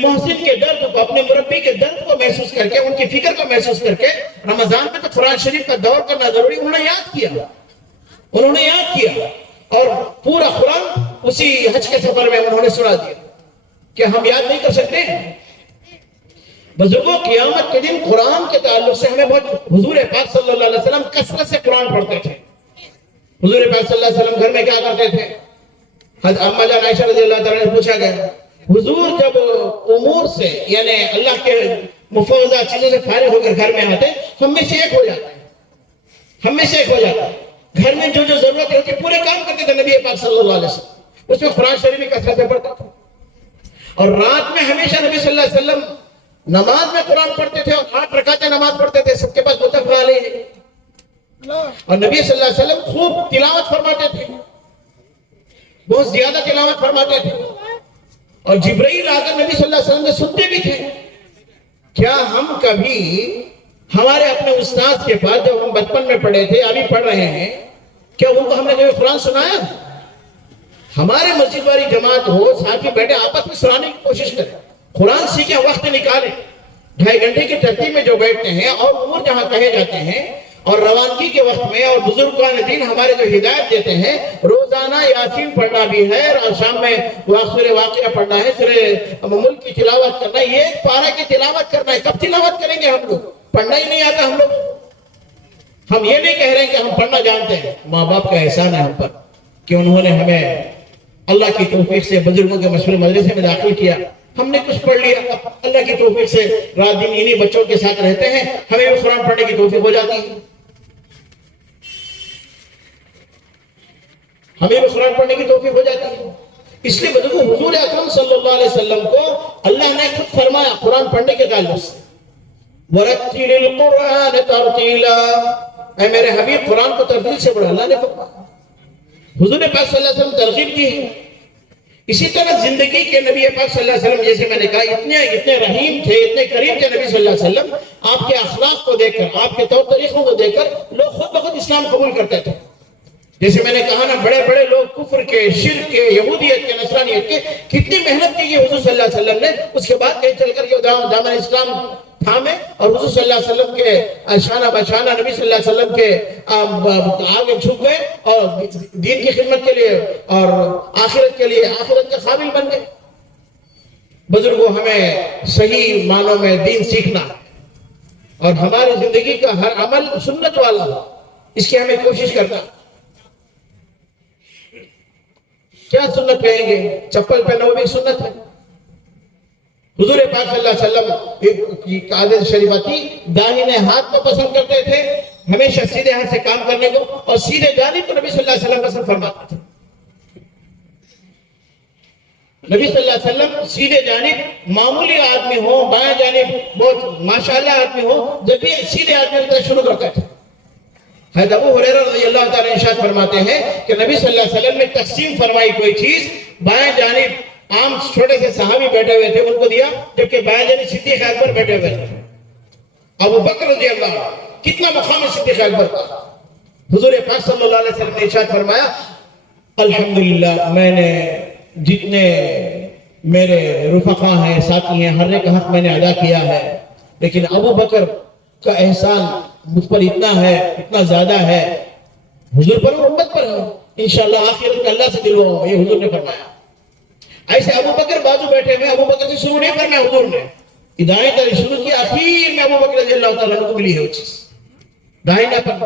محسن کے درد کو, اپنے مربی کے درد کو محسوس کر کے, ان کی فکر کو محسوس کر کے, رمضان میں تو قرآن شریف کا دور کرنا ضروری, انہوں نے یاد کیا اور پورا قرآن اسی حج کے سفر میں انہوں نے سنا دیا. کیا ہم یاد نہیں کر سکتے؟ بزرگوں, قیامت کے دن قرآن کے تعلق سے ہمیں بہت, حضور پاک صلی اللہ علیہ وسلم کثرت سے قرآن پڑھتے تھے. حضور پاک صلی اللہ علیہ وسلم گھر میں کیا کرتے تھے؟ حضرت اما جان عائشہ رضی اللہ تعالیٰ نے پوچھا گیا حضور جب امور سے یعنی اللہ کے مفوضہ چیزوں سے فارغ ہو کر گھر میں آتے ہم میں سے ایک ہو جاتا ہے، ہم میں سے ایک ہو جاتا ہے، گھر میں جو جو ضرورت ہوتی پورے کام کرتے تھے نبی پاک صلی اللہ علیہ وسلم، اس میں قرآن شریف میں کثرت سے پڑھتا تھا، اور رات میں ہمیشہ نبی صلی اللہ علیہ وسلم نماز میں قرآن پڑھتے تھے اور 8 رکعتیں نماز پڑھتے تھے، سب کے پاس متفق علیہ ہے، اور نبی صلی اللہ علیہ وسلم خوب تلاوت فرماتے تھے، بہت زیادہ تلاوت فرماتے تھے، اور جبرائیل آ کر نبی صلی اللہ علیہ وسلم سے سنتے بھی تھے۔ کیا ہم کبھی ہمارے اپنے استاد کے پاس جب ہم بچپن میں پڑھے تھے ابھی پڑھ رہے ہیں، کیا ان کو ہم نے کبھی قرآن سنایا؟ ہمارے مسجد والی جماعت ہو، ساتھی بیٹھے آپس میں سنانے کی کوشش کریں، قرآن سیکھیں، وقت نکالیں، 2.5 گھنٹے کی ترتیب میں جو بیٹھتے ہیں اور امور جہاں کہے جاتے ہیں اور روانگی کے وقت میں، اور بزرگان دین ہمارے جو ہدایت دیتے ہیں، روزانہ یاسین پڑھنا بھی ہے اور شام میں سورہ واقعہ پڑھنا ہے، سورہ ملک کی تلاوت کرنا ہے، یہ ایک پارہ کی تلاوت کرنا ہے۔ کب تلاوت کریں گے ہم لوگ؟ پڑھنا ہی نہیں آتا ہم لوگ۔ ہم یہ نہیں کہہ رہے ہیں کہ ہم پڑھنا جانتے ہیں، ماں باپ کا احسان ہے ہم پر کہ انہوں نے ہمیں اللہ کی توفیق سے بزرگوں کے مشہور مدرسے میں داخل کیا، ہم نے کچھ پڑھ لیا، اللہ کی توفیق سے رات دن انہی بچوں کے ساتھ رہتے ہیں، ہمیں بھی قرآن پڑھنے کی توفیق ہو جاتی ہے، ہمیں بھی قرآن پڑھنے کی توفیق ہو جاتی ہے۔ اس لیے بزرگوں حضور اکرم صلی اللہ علیہ وسلم کو اللہ نے خود فرمایا قرآن پڑھنے کے تعلق سے، وَرَتِّلِ الْقُرْآنَ تَرْتِيلًا، اے میرے حبیب قرآن کو ترتیل سے پڑھا، اللہ نے فرمایا، حضور پاک صلی اللہ علیہ وسلم ترغیب کی ہے۔ اسی طرح زندگی کے نبی پاک صلی اللہ علیہ وسلم، جیسے میں نے کہا، اتنے رحیم تھے، اتنے کریم تھے نبی صلی اللہ علیہ وسلم، آپ کے اخلاق کو دیکھ کر، آپ کے طور طریقوں کو دیکھ کر لوگ خود بخود اسلام قبول کرتے تھے۔ جیسے میں نے کہا نا، بڑے بڑے لوگ کفر کے، شرک کے، یہودیت کے، نصرانیت کے کتنی محنت کی حضور صلی اللہ علیہ وسلم نے، اس کے بعد کہیں چل کر کے دامن اسلام تھامے اور حضور صلی اللہ علیہ وسلم کے شانہ بشانہ نبی صلی اللہ علیہ وسلم کے آگے جھک گئے اور دین کی خدمت کے لیے اور آخرت کے لیے آخرت کے قابل بن گئے۔ بزرگوں، ہمیں صحیح معنوں میں دین سیکھنا اور ہماری زندگی کا ہر عمل سنت والا ہو، اس کی ہمیں کوشش کرنا۔ کیا سنت کہیں گے؟ چپل پہنا وہ بھی سنت ہے۔ حضور پاک صلی اللہ علیہ وسلم کی عادت شریفہ تھی، داہنے ہاتھ کو پسند کرتے تھے، ہمیشہ سیدھے ہاتھ سے کام کرنے کو، اور سیدھے جانب کو نبی صلی اللہ علیہ وسلم پسند فرماتے تھے۔ نبی صلی اللہ علیہ وسلم سیدھے جانب معمولی آدمی ہو، بائیں جانب بہت ماشاءاللہ آدمی ہو، جب بھی سیدھے آدمی شروع کرتے تھے۔ حضرت ابو ہریرہ رضی اللہ تعالیٰ ارشاد فرماتے ہیں کہ نبی صلی اللہ علیہ وسلم نے تقسیم فرمائی کوئی چیز، بائیں جانب عام چھوٹے سے صحابی بیٹھے ہوئے تھے ان کو دیا، جبکہ بائیں جانب صدیق اکبر بیٹھے ہوئے تھے۔ ابو بکر رضی اللہ عنہ، کتنا مقام صدیق اکبر کا۔ حضور پاک صلی اللہ علیہ وسلم نے ارشاد فرمایا، الحمدللہ میں نے جتنے میرے رفقا ہیں، ساتھی ہیں، ہر ایک کا حق میں نے ادا کیا ہے، لیکن ابو بکر کا احسان مجھ پر اتنا ہے، اتنا زیادہ ہے، حضور پر اور امت پر ہے، انشاءاللہ آخرت میں اللہ سے دلواؤں، یہ حضور نے فرمایا۔ ایسے ابو بکر بازو بیٹھے ہوئے، ابو بکر سے شروع نہیں کرنا حضور نے، ہدایت شروع کی آخر میں ابو بکر رضی اللہ تعالیٰ عنہ کو ملی ہے وہ چیز، داہنے پر۔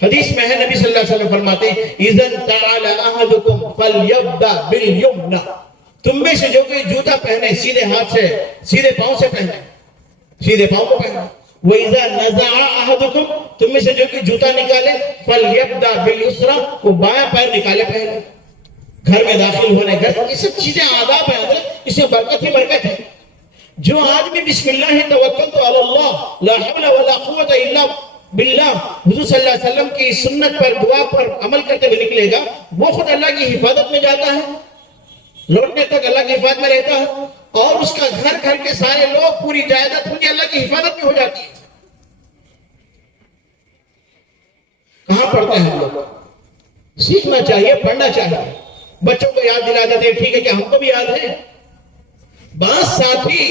حدیث میں ہے نبی صلی اللہ علیہ وسلم فرماتے ہیں، اذن تعالی احدکم فلیبدا بالیمنی، تم میں سے جو کوئی جوتا پہنے سیدھے ہاتھ سے، سیدھے پاؤں سے پہنے، سیدھے پاؤں کو پہنے، وَإِذَا نَزَعَ أَحَدُكُمْ، تم میں سے جو کہ جوتا نکالے، فَلْيَبْدَأْ بِالْيُسْرَى، وہ بائیں پیر نکالے پہلے۔ گھر میں داخل ہونے، گھر یہ سب چیزیں آداب ہیں حضرت، اس میں برکت ہی برکت ہے۔ جو آدمی بسم اللہ توکلت علی اللہ لا حول ولا قوت الا باللہ، حضور صلی اللہ علیہ وسلم کی سنت پر، دعا پر عمل کرتے ہوئے نکلے گا، وہ خود اللہ کی حفاظت میں جاتا ہے، لوٹنے تک اللہ کی حفاظت میں رہتا ہے، اور اس کا گھر گھر کے سارے لوگ، پوری جائیداد پوری اللہ کی حفاظت میں ہو جاتی ہے۔ کہاں پڑھتے ہیں ہم لوگ؟ سیکھنا چاہیے، پڑھنا چاہیے، بچوں کو یاد دلا دیتے ہیں، ٹھیک ہے کہ ہم کو بھی یاد ہے۔ بعض ساتھی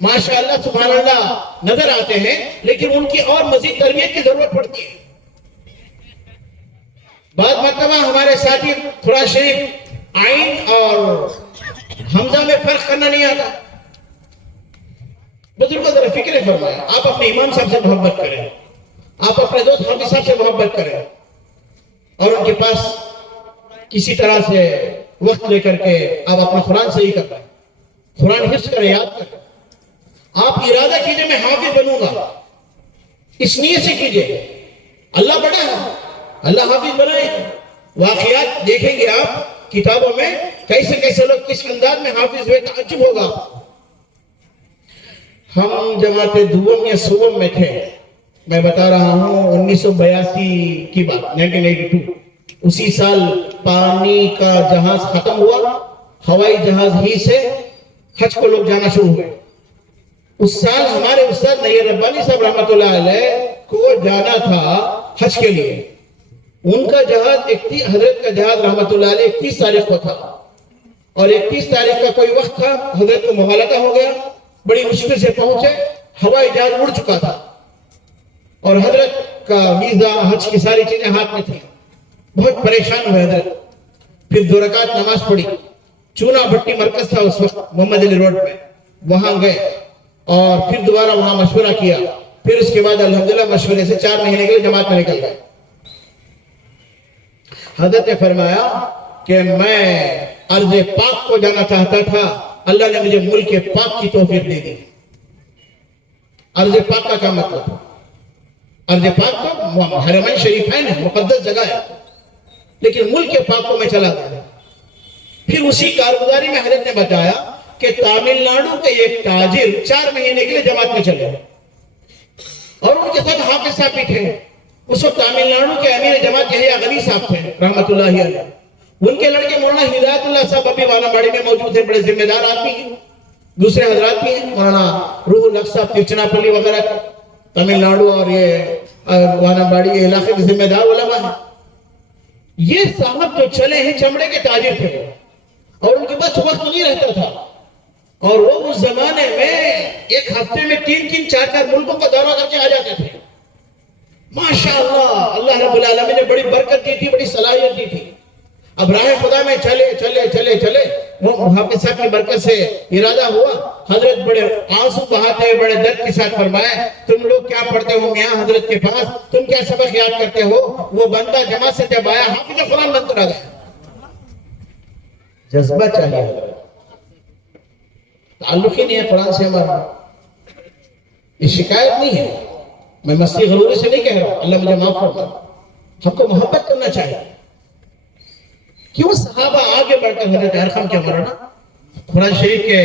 ماشاءاللہ سبحان اللہ نظر آتے ہیں، لیکن ان کی اور مزید تربیت کی ضرورت پڑتی ہے۔ بعض مرتبہ ہمارے ساتھی قرآن شریف عین اور حمزہ میں فرق کرنا نہیں آتا۔ بزرگوں ذرا فکر فرمائیں، آپ اپنے امام صاحب سے محبت کریں، آپ اپنے دوست حافظ صاحب سے محبت کریں، اور ان کے پاس کسی طرح سے وقت لے کر کے آپ اپنا قرآن صحیح کر رہے ہیں، قرآن حفظ کریں، یاد کریں. آپ ارادہ کیجئے میں حافظ بنوں گا، اس نیت سے کیجئے. اللہ بڑا ہے، اللہ حافظ بنائے. واقعات دیکھیں گے آپ کتابوں میں، کیسے کیسے لوگ کس انداز میں حافظ ہوئے، تعجب ہوگا. ہم جماعت دوم یا صوبم میں تھے، میں بتا رہا ہوں 1982 کی بات، 1982. اسی سال پانی کا جہاز ختم ہوا، ہوائی جہاز ہی سے حج کو لوگ جانا شروع ہوئے. اس سال ہمارے استاد نیر ربانی صاحب رحمۃ اللہ علیہ کو جانا تھا حج کے لیے. ان کا جہاز حضرت کا جہاز رحمۃ اللہ علیہ 31 تاریخ کو تھا، اور 31 تاریخ کا کوئی وقت تھا، حضرت کو مغالطہ ہو گیا، بڑی مشکل سے پہنچے، ہوائی جہاز اڑ چکا تھا، اور حضرت کا ویزا حج کی ساری چیزیں ہاتھ میں تھی. بہت پریشان ہوئے حضرت. پھر 2 رکعت نماز پڑھی. چونا بھٹی مرکز تھا اس وقت محمد علی روڈ میں، وہاں گئے اور پھر دوبارہ وہاں مشورہ کیا. پھر اس کے بعد الحمدللہ مشورے سے 4 مہینے کے لیے جماعت میں نکل گئے. حضرت نے فرمایا کہ میں ارض پاک کو جانا چاہتا تھا، اللہ نے مجھے ملک پاک کی توفیق دے دی. ارض پاک کا کیا مطلب ہے؟ ارض پاک تو حرمین شریفین ہے، مقدس جگہ ہے، لیکن ملک پاک کو میں چلا گیا. پھر اسی کارگزاری میں حضرت نے بتایا کہ تامل ناڈو کے ایک تاجر 4 مہینے کے لیے جماعت میں چلے، اور ان کے ساتھ حافظ صاحب بھی تھے. اس وقت تامل ناڈو کے امیر جماعت یحییٰ غنی صاحب تھے رحمت اللہ علیہ. ان کے لڑکے مولانا ہدایت اللہ صاحب ابھی وانامباڑی میں موجود ہیں، بڑے ذمہ دار آدمی ہیں. دوسرے حضرات بھی ہیں، مولانا روح الحق صاحب ترچنا پلی وغیرہ کے تمل ناڈو اور یہ وانامباڑی یہ علاقے کے ذمہ دار علماء ہیں. یہ صاحب جو چلے ہیں چمڑے کے تاجر تھے، اور ان کے پاس وقت نہیں رہتا تھا، اور وہ اس زمانے میں ایک ہفتے میں 3-3 4-4 ملکوں کا دورہ کر کے آ جاتے تھے. ماشاءاللہ اللہ رب العالمین نے بڑی برکت دی تھی، بڑی صلاحیت دی تھی. اب راہ خدا میں چلے وہ حافظ صاحب کی برکت سے ارادہ ہوا. حضرت بڑے آنسو بہاتے ہوئے بڑے درد کے ساتھ فرمایا، تم لوگ کیا پڑھتے ہو میاں حضرت کے پاس، تم کیا سبق یاد کرتے ہو؟ وہ بندہ جماعت سے جب آیا حافظ قرآن بن کر آ گیا. جذبہ چاہیے، تعلق ہی نہیں ہے قرآن سے ہمارا. یہ شکایت نہیں ہے، میں مستی غروری سے نہیں کہہ رہا ہوں، اللہ مجھے معاف کرتا. ہم کو محبت کرنا چاہیے. کیوں صحابہ آگے بڑھ کر حضرت ارقم کے مولانا قرآن شریف کے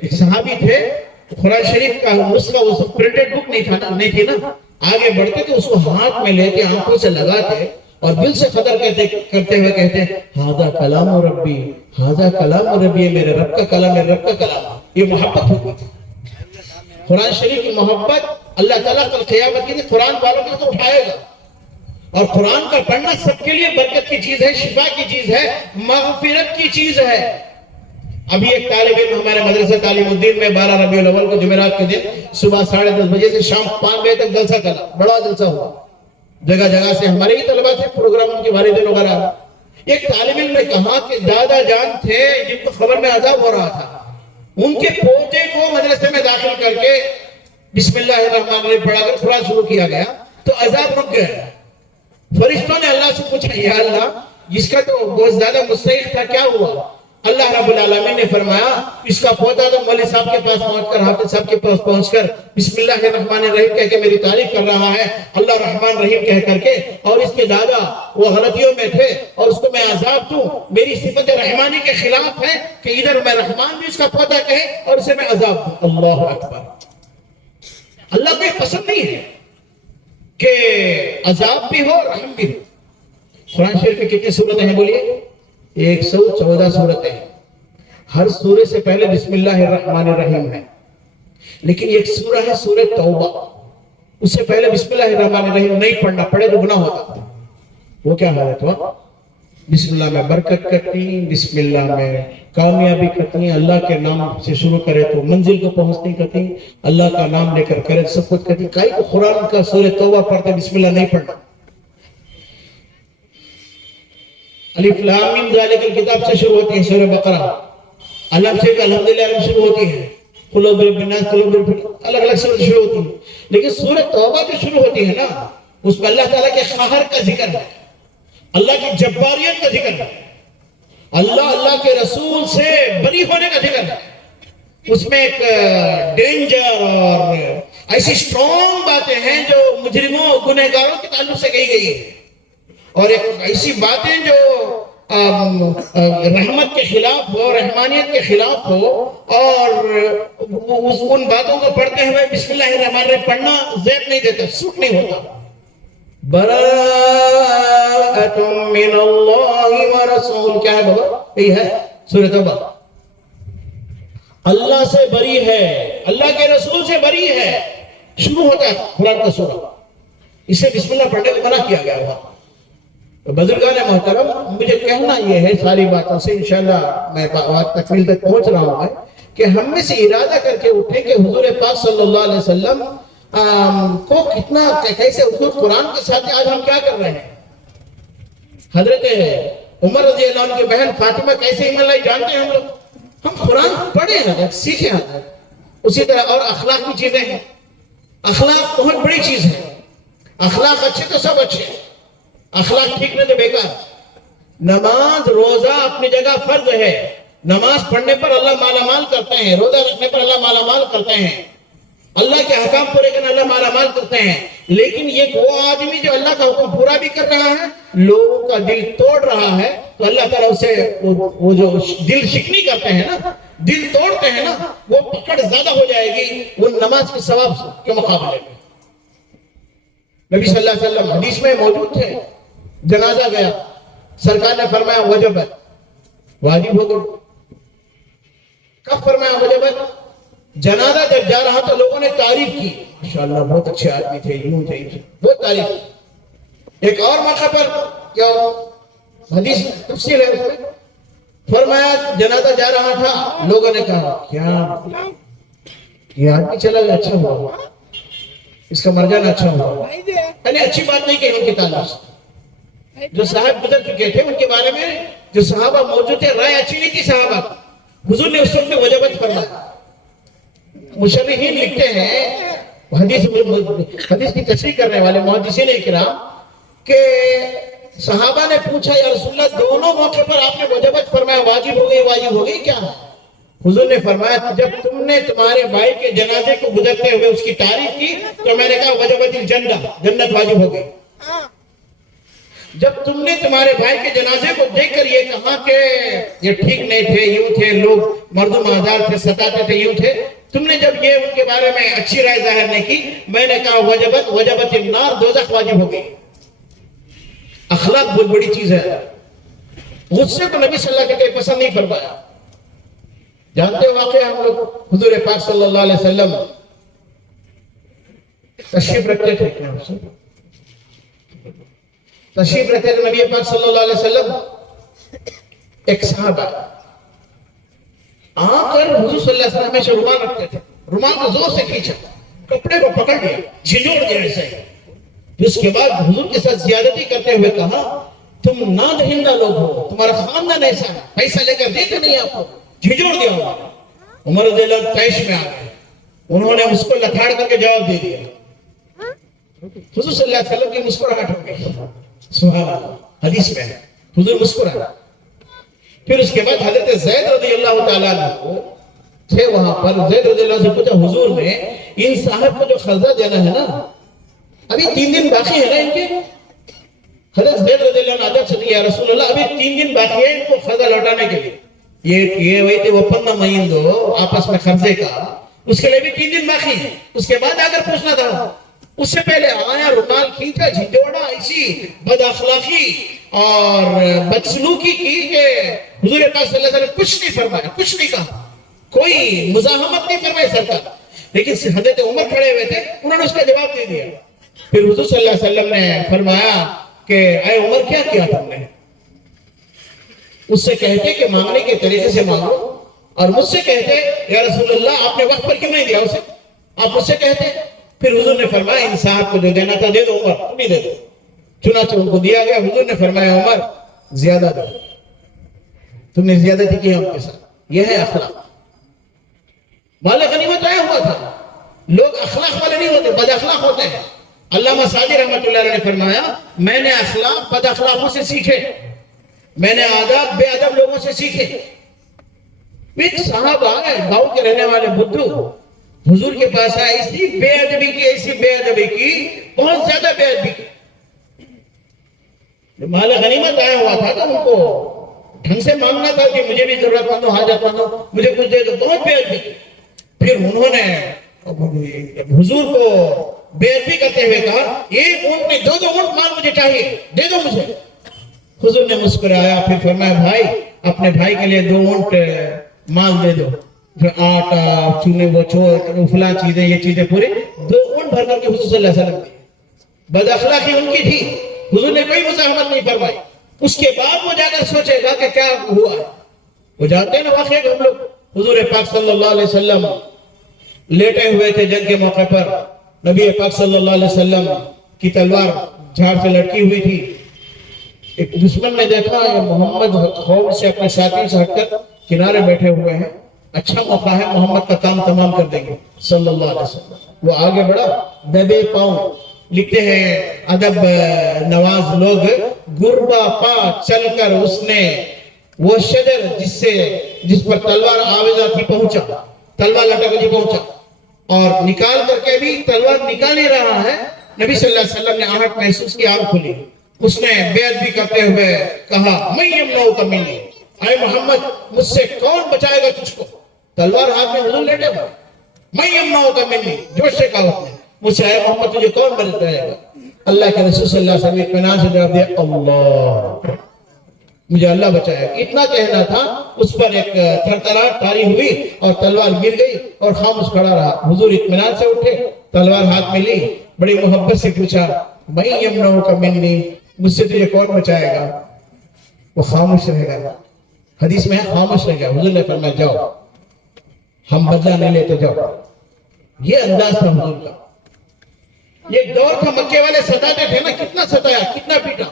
ایک صحابی تھے، قرآن شریف کا نسخہ اس وقت پرنٹڈ بک نہیں تھی نا، آگے بڑھتے تو اس کو ہاتھ میں لے کے آنکھوں سے لگاتے اور دل سے قدر کرتے ہوئے کہتے ہذا کلام ربی، ہذا کلام ربی، میرے رب کا کلام، میرے رب کا کلام. یہ محبت ہوتی تھی. قرآن شریف کی محبت اللہ تعالیٰ کل قیامت کی قرآن والوں کو تو اٹھائے گا. اور قرآن کا پڑھنا سب کے لیے برکت کی چیز ہے، شفا کی چیز ہے، مغفرت کی چیز ہے. ابھی ایک طالب علم ہمارے مدرسہ تعلیم الدین میں 12 ربیع الاول کو جمعرات کے دن صبح 10:30 بجے سے شام 5 بجے تک جلسہ کرا، بڑا جلسہ ہوا. جگہ جگہ سے ہمارے ہی طلبہ تھے، پروگرام ان کے والدین وغیرہ. ایک طالب علم نے کہا کہ دادا جان تھے جن کو خبر میں عذاب ہو رہا تھا، ان کے پوتے کو مدرسے میں داخل کر کے بسم اللہ الرحمن الرحیم پڑھا کر قرآن شروع کیا گیا تو عذاب رک گیا. فرشتوں نے اللہ سے پوچھا یا اللہ جس کا تو بہت زیادہ مستحق تھا کیا ہوا؟ اللہ رب العالمین نے فرمایا اس کا پوتا تو مولوی صاحب کے پاس پہنچ کر حافظ صاحب کے پاس پہنچ کر بسم اللہ الرحمن الرحیم کہہ کے میری تعریف کر رہا ہے، اللہ رحمان رحیم کہہ کر کے. اور اس کے دادا وہ غلطیوں میں تھے اور اس کو میں عذاب دوں، میری صفت رحمانی کے خلاف ہے کہ ادھر میں رحمان بھی اس کا پوتا کہے اور اسے میں عذاب دوں. اللہ اکبر. اللہ کو یہ پسند نہیں ہے کہ عذاب بھی ہو رحم بھی ہو. قرآن شریف میں کتنی صورتیں ہیں بولیے؟ 114 صورتیں ہیں. ہر سورے سے پہلے بسم اللہ الرحمن الرحیم ہے، لیکن ایک سورہ ہے سورہ توبہ، اس سے پہلے بسم اللہ الرحمن الرحیم نہیں پڑھنا، پڑھے تو گناہ ہوتا. وہ کیا حالت ہوا؟ بسم اللہ میں برکت کرتی، بسم اللہ میں کامیابی کرتی، اللہ کے نام سے شروع کرے تو منزل کو پہنچتی کرتی، اللہ کا نام لے کر کرے سب کچھ کرتی. کئی کو قرآن کا سورہ توبہ پڑھتے بسم اللہ نہیں پڑھنا. الف لام میم ذالک الکتاب سے شروع ہوتی ہے سورہ بقرہ، علم سے الحمدللہ شروع ہوتی ہے، قل اعوذ برب الناس، قل اعوذ برب الفلق، الگ الگ سورہ شروع ہوتی ہے. لیکن سورہ توبہ جو شروع ہوتی ہے نا اس میں اللہ تعالیٰ کے قہر کا ذکر ہے، اللہ کی جباریت کا ذکر ہے. اللہ کے رسول سے بری ہونے کا ذکر ہے. اس میں ایک ڈینجر اور ایسی اسٹرانگ باتیں ہیں جو مجرموں گنہگاروں کے تعلق سے کہی گئی ہے، اور ایک ایسی باتیں جو رحمت کے خلاف ہو، رحمانیت کے خلاف ہو، اور ان باتوں کو پڑھتے ہوئے بسم اللہ الرحمن الرحیم پڑھنا ذوق نہیں دیتا، سوٹ نہیں ہوتا. براءۃ من اللہ ورسول، کیا ہے بابا؟ یہ ہے سورۃ توبہ. اللہ سے بری ہے، اللہ کے رسول سے بری ہے، شروع ہوتا ہے قرآن کا سورہ. اسے بسم اللہ پڑھنے کو منع کیا گیا ہوا. بزرگان محترم، مجھے کہنا یہ ہے ساری باتوں سے انشاءاللہ میں بات تکمیل تک پہنچ رہا ہوں کہ ہم میں سے ارادہ کر کے اٹھیں کہ حضور پاک صلی اللہ علیہ وسلم کو کتنا کیسے حضور قرآن کے ساتھ آج ہم کیا کر رہے ہیں. حضرت عمر رضی اللہ عنہ کی بہن فاطمہ کیسے ایمان لائی جانتے ہیں ہم لوگ. ہم قرآن پڑھیں ہیں، سیکھیں ہیں. اسی طرح اور اخلاق کی چیزیں ہیں. اخلاق بہت بڑی چیز ہے. اخلاق اچھے تو سب اچھے ہیں، اخلاق ٹھیک نہیں تو بیکار. نماز روزہ اپنی جگہ فرض ہے. نماز پڑھنے پر اللہ مالا مال کرتے ہیں، روزہ رکھنے پر اللہ مالا مال کرتے ہیں، اللہ کے حکام پورے کرنے اللہ مالا مال کرتے ہیں. لیکن یہ وہ آدمی جو اللہ کا حکم پورا بھی کر رہا ہے، لوگوں کا دل توڑ رہا ہے، تو اللہ تعالیٰ اسے وہ جو دل شکنی کرتے ہیں نا، دل توڑتے ہیں نا، وہ پکڑ زیادہ ہو جائے گی وہ نماز کے ثواب کے مقابلے میں. نبی صلی اللہ علیہ وسلم حدیث میں موجود تھے، جنازہ گیا، سرکار نے فرمایا وجب ہے، واجب ہو گئی. کب فرمایا وجب ہے؟ جنازہ جب جا رہا تو لوگوں نے تعریف کی، ماشاءاللہ بہت اچھے آدمی تھے، یوں تھے، بہت تعریف. ایک اور موقع پر کیا حدیث تفصیل ہے، اس میں فرمایا جنازہ جا رہا تھا، لوگوں نے کہا کیا یہ آدمی چلا گیا، اچھا ہوا، اس کا مر جانا اچھا ہوا. یعنی اچھی بات نہیں کہی ان کے تعلق سے. جو صاحب گزر چکے تھے ان کے بارے میں جو صحابہ موجود تھے، رائے اچھی نہیں تھی صحابہ. حضور نے اس وقت میں وجبت فرمایا. مشرحین لکھتے ہیں، حدیث کی تشریح کرنے والے محدثین اکرام، کہ صحابہ نے پوچھا یا رسول اللہ دونوں موقع پر آپ نے وجبت فرمایا، واجب ہو گئی کیا؟ حضور نے فرمایا جب تم نے تمہارے بھائی کے جنازے کو گزرتے ہوئے اس کی تعریف کی تو میں نے کہا وجبت الجنہ، جنت واجب ہو گئی. جب تم نے تمہارے بھائی کے جنازے کو دیکھ کر یہ کہا کہ یہ ٹھیک نہیں تھے، یوں تھے، لوگ مردم آزار تھے، ستاتے تھے، یوں تھے، تم نے جب یہ ان کے بارے میں اچھی رائے ظاہر نہیں کی، میں نے کہا وجبت النار، دوزخ واجب ہو گئی. اخلاق بہت بڑی چیز ہے. غصے کو نبی صلی اللہ علیہ وسلم پسند نہیں فرمایا. جانتے واقعہ ہم لوگ حضور پاک صلی اللہ علیہ وسلم تشریف رکھتے تھے، تشریف رکھتے تھے نبی پاک صلی اللہ علیہ وسلم. ایک صحابہ آ کر حضور صلی اللہ علیہ وسلم سے رومال رکھتے تھے، رومال کو زور سے کھینچا، کپڑے کو پکڑ لیا، جھنجھوڑ دیا ایسے. اس کے بعد حضور کے ساتھ زیادتی کرتے ہوئے کہا تم نادہندہ لوگ ہو، تمہارا خاندان ایسا ہے، پیسہ لے کر دیتے نہیں آپ کو، جھنجھوڑ دیا. عمر رضی اللہ عنہ طیش میں آ گئے، انہوں نے اس کو لتاڑ کر کے جواب دے دیا. حضور صلی اللہ علیہ وسلم کی مسکراہٹ ہو گئی. سبحان اللہ، حدیث میں ہے حضور مسکراہٹ. پھر اس کے بعد حضرت زید رضی اللہ تعالیٰ عنہ تھے وہاں پر. زید رضی اللہ عنہ سے پوچھا حضور نے ان صاحب کو جو قرضہ دینا ہے نا، ابھی 3 دن باقی ہے نا ان کے. حضرت زید رضی اللہ عنہ عادت سے یا رسول اللہ ابھی 3 دن باقی ہے ان کو قرضہ لوٹانے کے لیے. یہ وہی تھے وپنا مہیندو آپس میں قرضے کا، اس کے لیے بھی 3 دن باقی ہے. اس کے بعد اگر پوچھنا تھا، اس سے پہلے آیا، رومال کھینچا، جھنجھوڑا، ایسی بد اخلاقی اور بدسلوکی کی کہ حضور پاک صلی اللہ علیہ وسلم کچھ نہیں فرمایا، کچھ نہیں کہا، کوئی مزاحمت نہیں فرمائی سرکار. لیکن حضرت عمر کھڑے ہوئے تھے، انہوں نے اس کا جواب دے دیا. پھر حضور صلی اللہ علیہ وسلم نے فرمایا کہ اے عمر کیا کیا تم نے؟ اس سے کہتے کہ مانگنے کے طریقے سے مانگو، اور مجھ سے کہتے یا رسول اللہ آپ نے وقت پر کیوں نہیں دیا اسے، آپ مجھ سے کہتے. پھر حضور نے فرمایا ان صاحب کو جو دینا تھا دے دو عمر، تم ہی دے دو. چنانچہ ان کو دیا گیا. حضور نے فرمایا عمر زیادہ دو، تم نے زیادتی کی ہم کے ساتھ. یہ ہے اخلاق. مال غنیمت آیا ہوا تھا، لوگ اخلاق والے نہیں ہوتے، بد اخلاق ہوتے ہیں. علامہ سعدی رحمۃ اللہ علیہ نے فرمایا میں نے اخلاق بد اخلاقوں سے سیکھے. میں نے آداب بے ادب لوگوں سے سیکھے. ایک صاحب آئے گاؤں کے رہنے والے بدھو حضور کے پاس آئے, ایسی بے ادبی کی, ایسی بے ادبی کی, بہت زیادہ بے ادبی کی. مال غنیمت آیا ہوا تھا تو ان کو ڈھنگ سے مانگنا تھا کہ مجھے بھی ضرورت مند ہو, حاجت مند ہو, مجھے کچھ دے دو. بہت بے ادبی کی. پھر انہوں نے حضور کو بے ادبی کرتے ہوئے کہا, ایک اونٹ نہیں 2 اونٹ مال مجھے چاہیے, دے دو مجھے. حضور نے مسکرایا, پھر فرمایا بھائی اپنے بھائی کے لیے 2 اونٹ مال دے دو. پھر آٹا, چونے, وہ چھوڑ, فلاں چیزیں, یہ چیزیں پوری 2 اونٹ بھر کر کے حضور صلی اللہ علیہ وسلم دی. بد اخلاقی ان کی تھی, حضور نے کوئی مزاحمت نہیں فرمائی. اس کے بعد وہ جا کر سوچے گا کہ کیا ہوا ہے. وہ جانتے ہیں نا واقعہ کہ ہم لوگ حضور پاک صلی اللہ علیہ وسلم لیٹے ہوئے تھے جنگ کے موقع پر. نبی پاک صلی اللہ علیہ وسلم کی تلوار جھاڑ سے لٹکی ہوئی تھی. ایک دشمن نے دیکھا محمد خوف سے اپنے ساتھی سے ہٹ کر کنارے بیٹھے ہوئے ہیں, اچھا موقع ہے, محمد کا کام تمام کر دیں گے صلی اللہ علیہ وسلم. وہ آگے بڑھا, دبے پاؤں. لکھتے ہیں ادب نواز لوگ, گربا پا چل کر اس نے وہ شجر جس پر تلوار آویزہ تھی پہنچا, تلوار لٹک جی پہنچا, اور نکال کر کے بھی تلوار نکال ہی رہا ہے. نبی صلی اللہ علیہ وسلم نے آہٹ محسوس کی, آنکھ کھلی. اس نے بے ادبی کرتے ہوئے کہا, میں یمنعک منی, اے محمد مجھ سے کون بچائے گا تجھ کو. تلوار ہاتھ میں حضور لیٹے ہوئے, میں یمنعک منی, جوش سے کہا اس نے, مجھ سے اے محمد تجھے کون بچائے گا. اللہ کے رسول صلی اللہ علیہ وسلم اطمینان سے جواب دیا, اللہ, مجھے اللہ بچایا. اتنا کہنا تھا, اس پر ایک تھرتھراہٹ طاری ہوئی اور تلوار گر گئی اور خاموش کھڑا رہا. حضور اطمینان سے اٹھے, تلوار ہاتھ میں لی, بڑی محبت سے پوچھا, میں یمنعک منی, مجھ سے تجھے کون بچائے گا. وہ خاموش رہ گیا. حدیث میں ہے خاموش رہ گیا. حضور نے فرمایا جاؤ, ہم بدلہ نہیں لیتے, جاؤ. یہ انداز تھا حضور کا. یہ دور تھا, مکے والے ستاتے تھے نا, کتنا ستایا, کتنا پیٹا.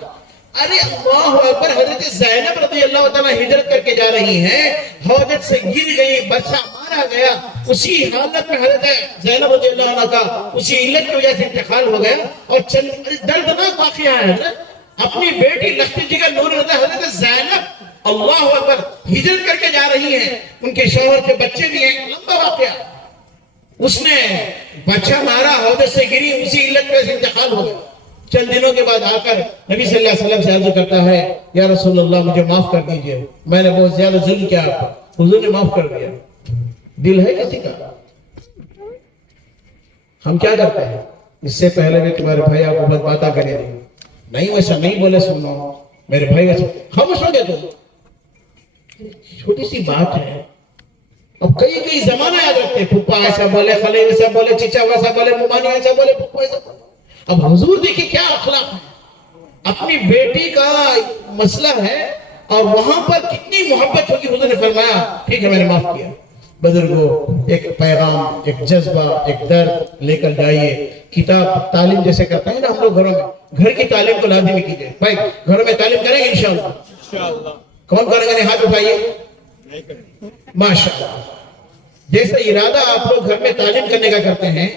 ارے اللہ اکبر, حضرت زینب رضی اللہ تعالیٰ ہجرت کر کے جا رہی ہیں, حوض سے گر گئی, بچہ مارا گیا. اسی حالت میں حضرت زینب رضی اللہ عنہ کا اسی علت کی وجہ سے انتقال ہو گیا. اور دردناک واقعہ ہے حضرت, اپنی بیٹی لختی جگر نور رضا حضرت زینب اللہ اکبر ہجرت کر کے جا رہی ہیں, ان کے شوہر کے بچے بھی ہیں, لمبا واقعہ. اس نے بچہ مارا, حوض سے گری, اسی علت پہ انتقال ہو گیا. چند دنوں کے بعد آ کر نبی صلی اللہ علیہ وسلم سے عرض کرتا ہے, یا رسول اللہ مجھے معاف کر دیجئے, میں نے بہت زیادہ ظلم کیا آپ پر. حضور نے معاف کر دیا. دل ہے کسی کا؟ ہم کیا کرتے ہیں, اس سے پہلے بھی تمہارے بھائی آپ کو بہت باتیں کرے رہی, نہیں ویسا نہیں بولے, سنو میرے بھائی ویسا, خاموش ہو گئے. تو چھوٹی سی بات ہے. اب کئی زمانہ یاد رکھتے ہیں, پھپا ایسا بولے, خالے ویسا بولے, چچا ویسا بولے, ممانی ایسا بولے, پھپا ایسا بولے. اب حضور دیکھیں کیا اخلاق ہے, اپنی بیٹی کا مسئلہ ہے اور وہاں پر کتنی محبت ہوگی. حضور نے فرمایا ٹھیک ہے میں نے معاف کیا. بزرگوں, ایک پیغام, ایک جذبہ, ایک درد لے کر جائیے. کتاب تعلیم جیسے کرتے ہیں نا ہم لوگ گھروں میں, گھر کی تعلیم کو لازمی کیجئے. بھائی گھروں میں تعلیم کریں گے انشاءاللہ. کون کریں گے, ہاتھ اٹھائیے. ماشاءاللہ. جیسا ارادہ آپ لوگ گھر میں تعلیم کرنے کا کرتے ہیں,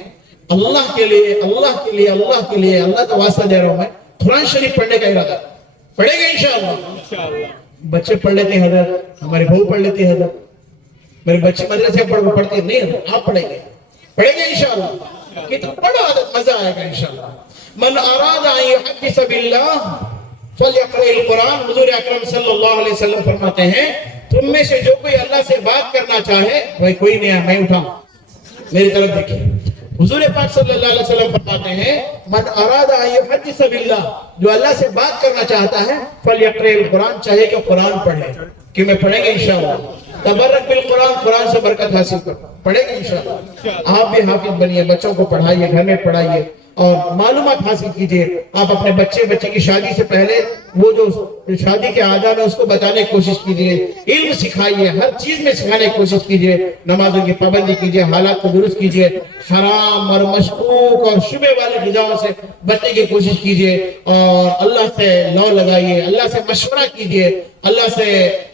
اللہ کے لیے, اللہ کے لیے, اللہ کے لیے, اللہ کا واسطہ دے رہا ہوں میں, قرآن شریف پڑھنے کا ارادہ پڑھے گا انشاءاللہ. بچے پڑھ لیتے ہیں حضرت, ہماری بہو پڑھ لیتی ہے حضرت, میرے بچے مدرسے پڑھتے نہیں حضرت, آپ پڑھیں گے انشاءاللہ. کتنا پڑھو حضرت, مزہ آئے گا انشاءاللہ. من اراد ان یحدث باللہ فلیقرأ القرآن. حضور اکرم صلی اللہ علیہ وسلم فرماتے ہیں, تم میں سے جو کوئی اللہ سے بات کرنا چاہے, بھائی کوئی نہیں ہے, میں اٹھاؤں, میری طرف دیکھیں. حضور پاک صلی اللہ علیہ وسلم فرماتے ہیں, من اراد ان یحدث باللہ, جو اللہ سے بات کرنا چاہتا ہے, فلیقرأ القرآن, چاہے کہ قرآن پڑھے. کہ میں پڑھیں گے انشاءاللہ. تبرک بالقرآن, قرآن سے برکت حاصل کر, پڑھیں گے انشاءاللہ. آپ بھی حافظ بنیے, بچوں کو پڑھائیے, گھر میں پڑھائیے اور معلومات حاصل کیجئے. آپ اپنے بچے کی شادی سے پہلے وہ جو شادی کے آداب ہے اس کو بتانے کی کوشش کیجئے, علم سکھائیے, ہر چیز میں سکھانے کی کوشش کیجئے. نمازوں کی پابندی کیجئے, حالات کو درست کیجئے, حرام اور مشکوک اور شبہ والی غذاؤں سے بچنے کی کوشش کیجئے, اور اللہ سے لو لگائیے, اللہ سے مشورہ کیجئے, اللہ سے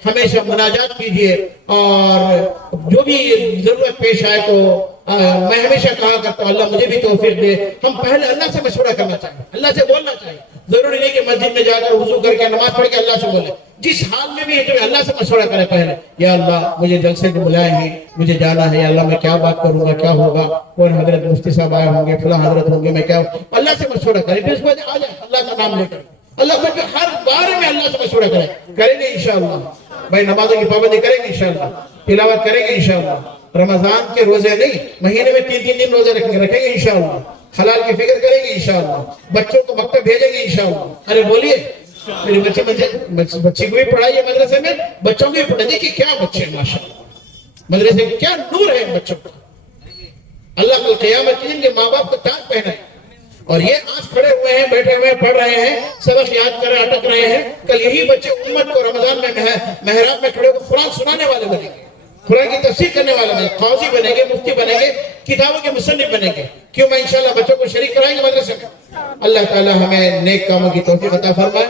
ہمیشہ مناجات کیجئے. اور جو بھی ضرورت پیش آئے تو میں ہمیشہ کہا کرتا ہوں اللہ مجھے بھی توفیق دے. ہم پہلے اللہ سے مشورہ کرنا چاہیے, اللہ سے بولنا چاہیے, ضروری نہیں کہ مسجد میں جا کر وضو کر کے نماز پڑھ کے اللہ سے بولے. جس حال میں بھی ہے جو اللہ سے مشورہ کرے پہلے, یا اللہ مجھے جلسے کو بلائے ہیں, مجھے جانا ہے, یا اللہ میں کیا بات کروں گا, کیا ہوگا, کون حضرت مفتی صاحب آئے ہوں گے, فلاں حضرت ہوں گے, میں کیا, اللہ سے مشورہ کرے. پھر اس کے بعد آ جائے اللہ کا نام لے کر, اللہ کو ہر بارے میں اللہ سے مشورہ کریں گے انشاءاللہ. بھائی نمازوں کی پابندی کریں گے انشاءاللہ, تلاوت کریں گے انشاءاللہ. رمضان کے روزے نہیں, مہینے میں 3 دن روزے رکھیں گے انشاءاللہ. حلال کی فکر کریں گے انشاءاللہ. بچوں کو مکتب بھیجیں گے انشاءاللہ. ارے بولیے, میرے بچے کو بھی پڑھائیے مدرسے میں, بچوں کو بھی پڑھائیے. کہ کیا بچے ماشاءاللہ, مدرسے کے کیا نور ہے بچوں کو. اللہ کو قیامت کے دن کے ماں باپ کو تاج پہنائے, اور یہ آج کھڑے ہوئے ہیں, بیٹھے ہوئے ہیں, پڑھ رہے ہیں, سبق یاد کر رہے, اٹک رہے ہیں. کل یہی بچے امت کو رمضان میں محراب میں کھڑے ہو قرآن سنانے والے بنیں گے, قرآن کی تفسیر کرنے والے بنیں گے, قاضی بنیں گے, مفتی بنیں گے, کتابوں کے مصنف بنیں گے. کیوں میں انشاءاللہ بچوں کو شریک کرائیں گے مدرسے میں. اللہ تعالی ہمیں نیک کاموں کی توفیق عطا فرمائے.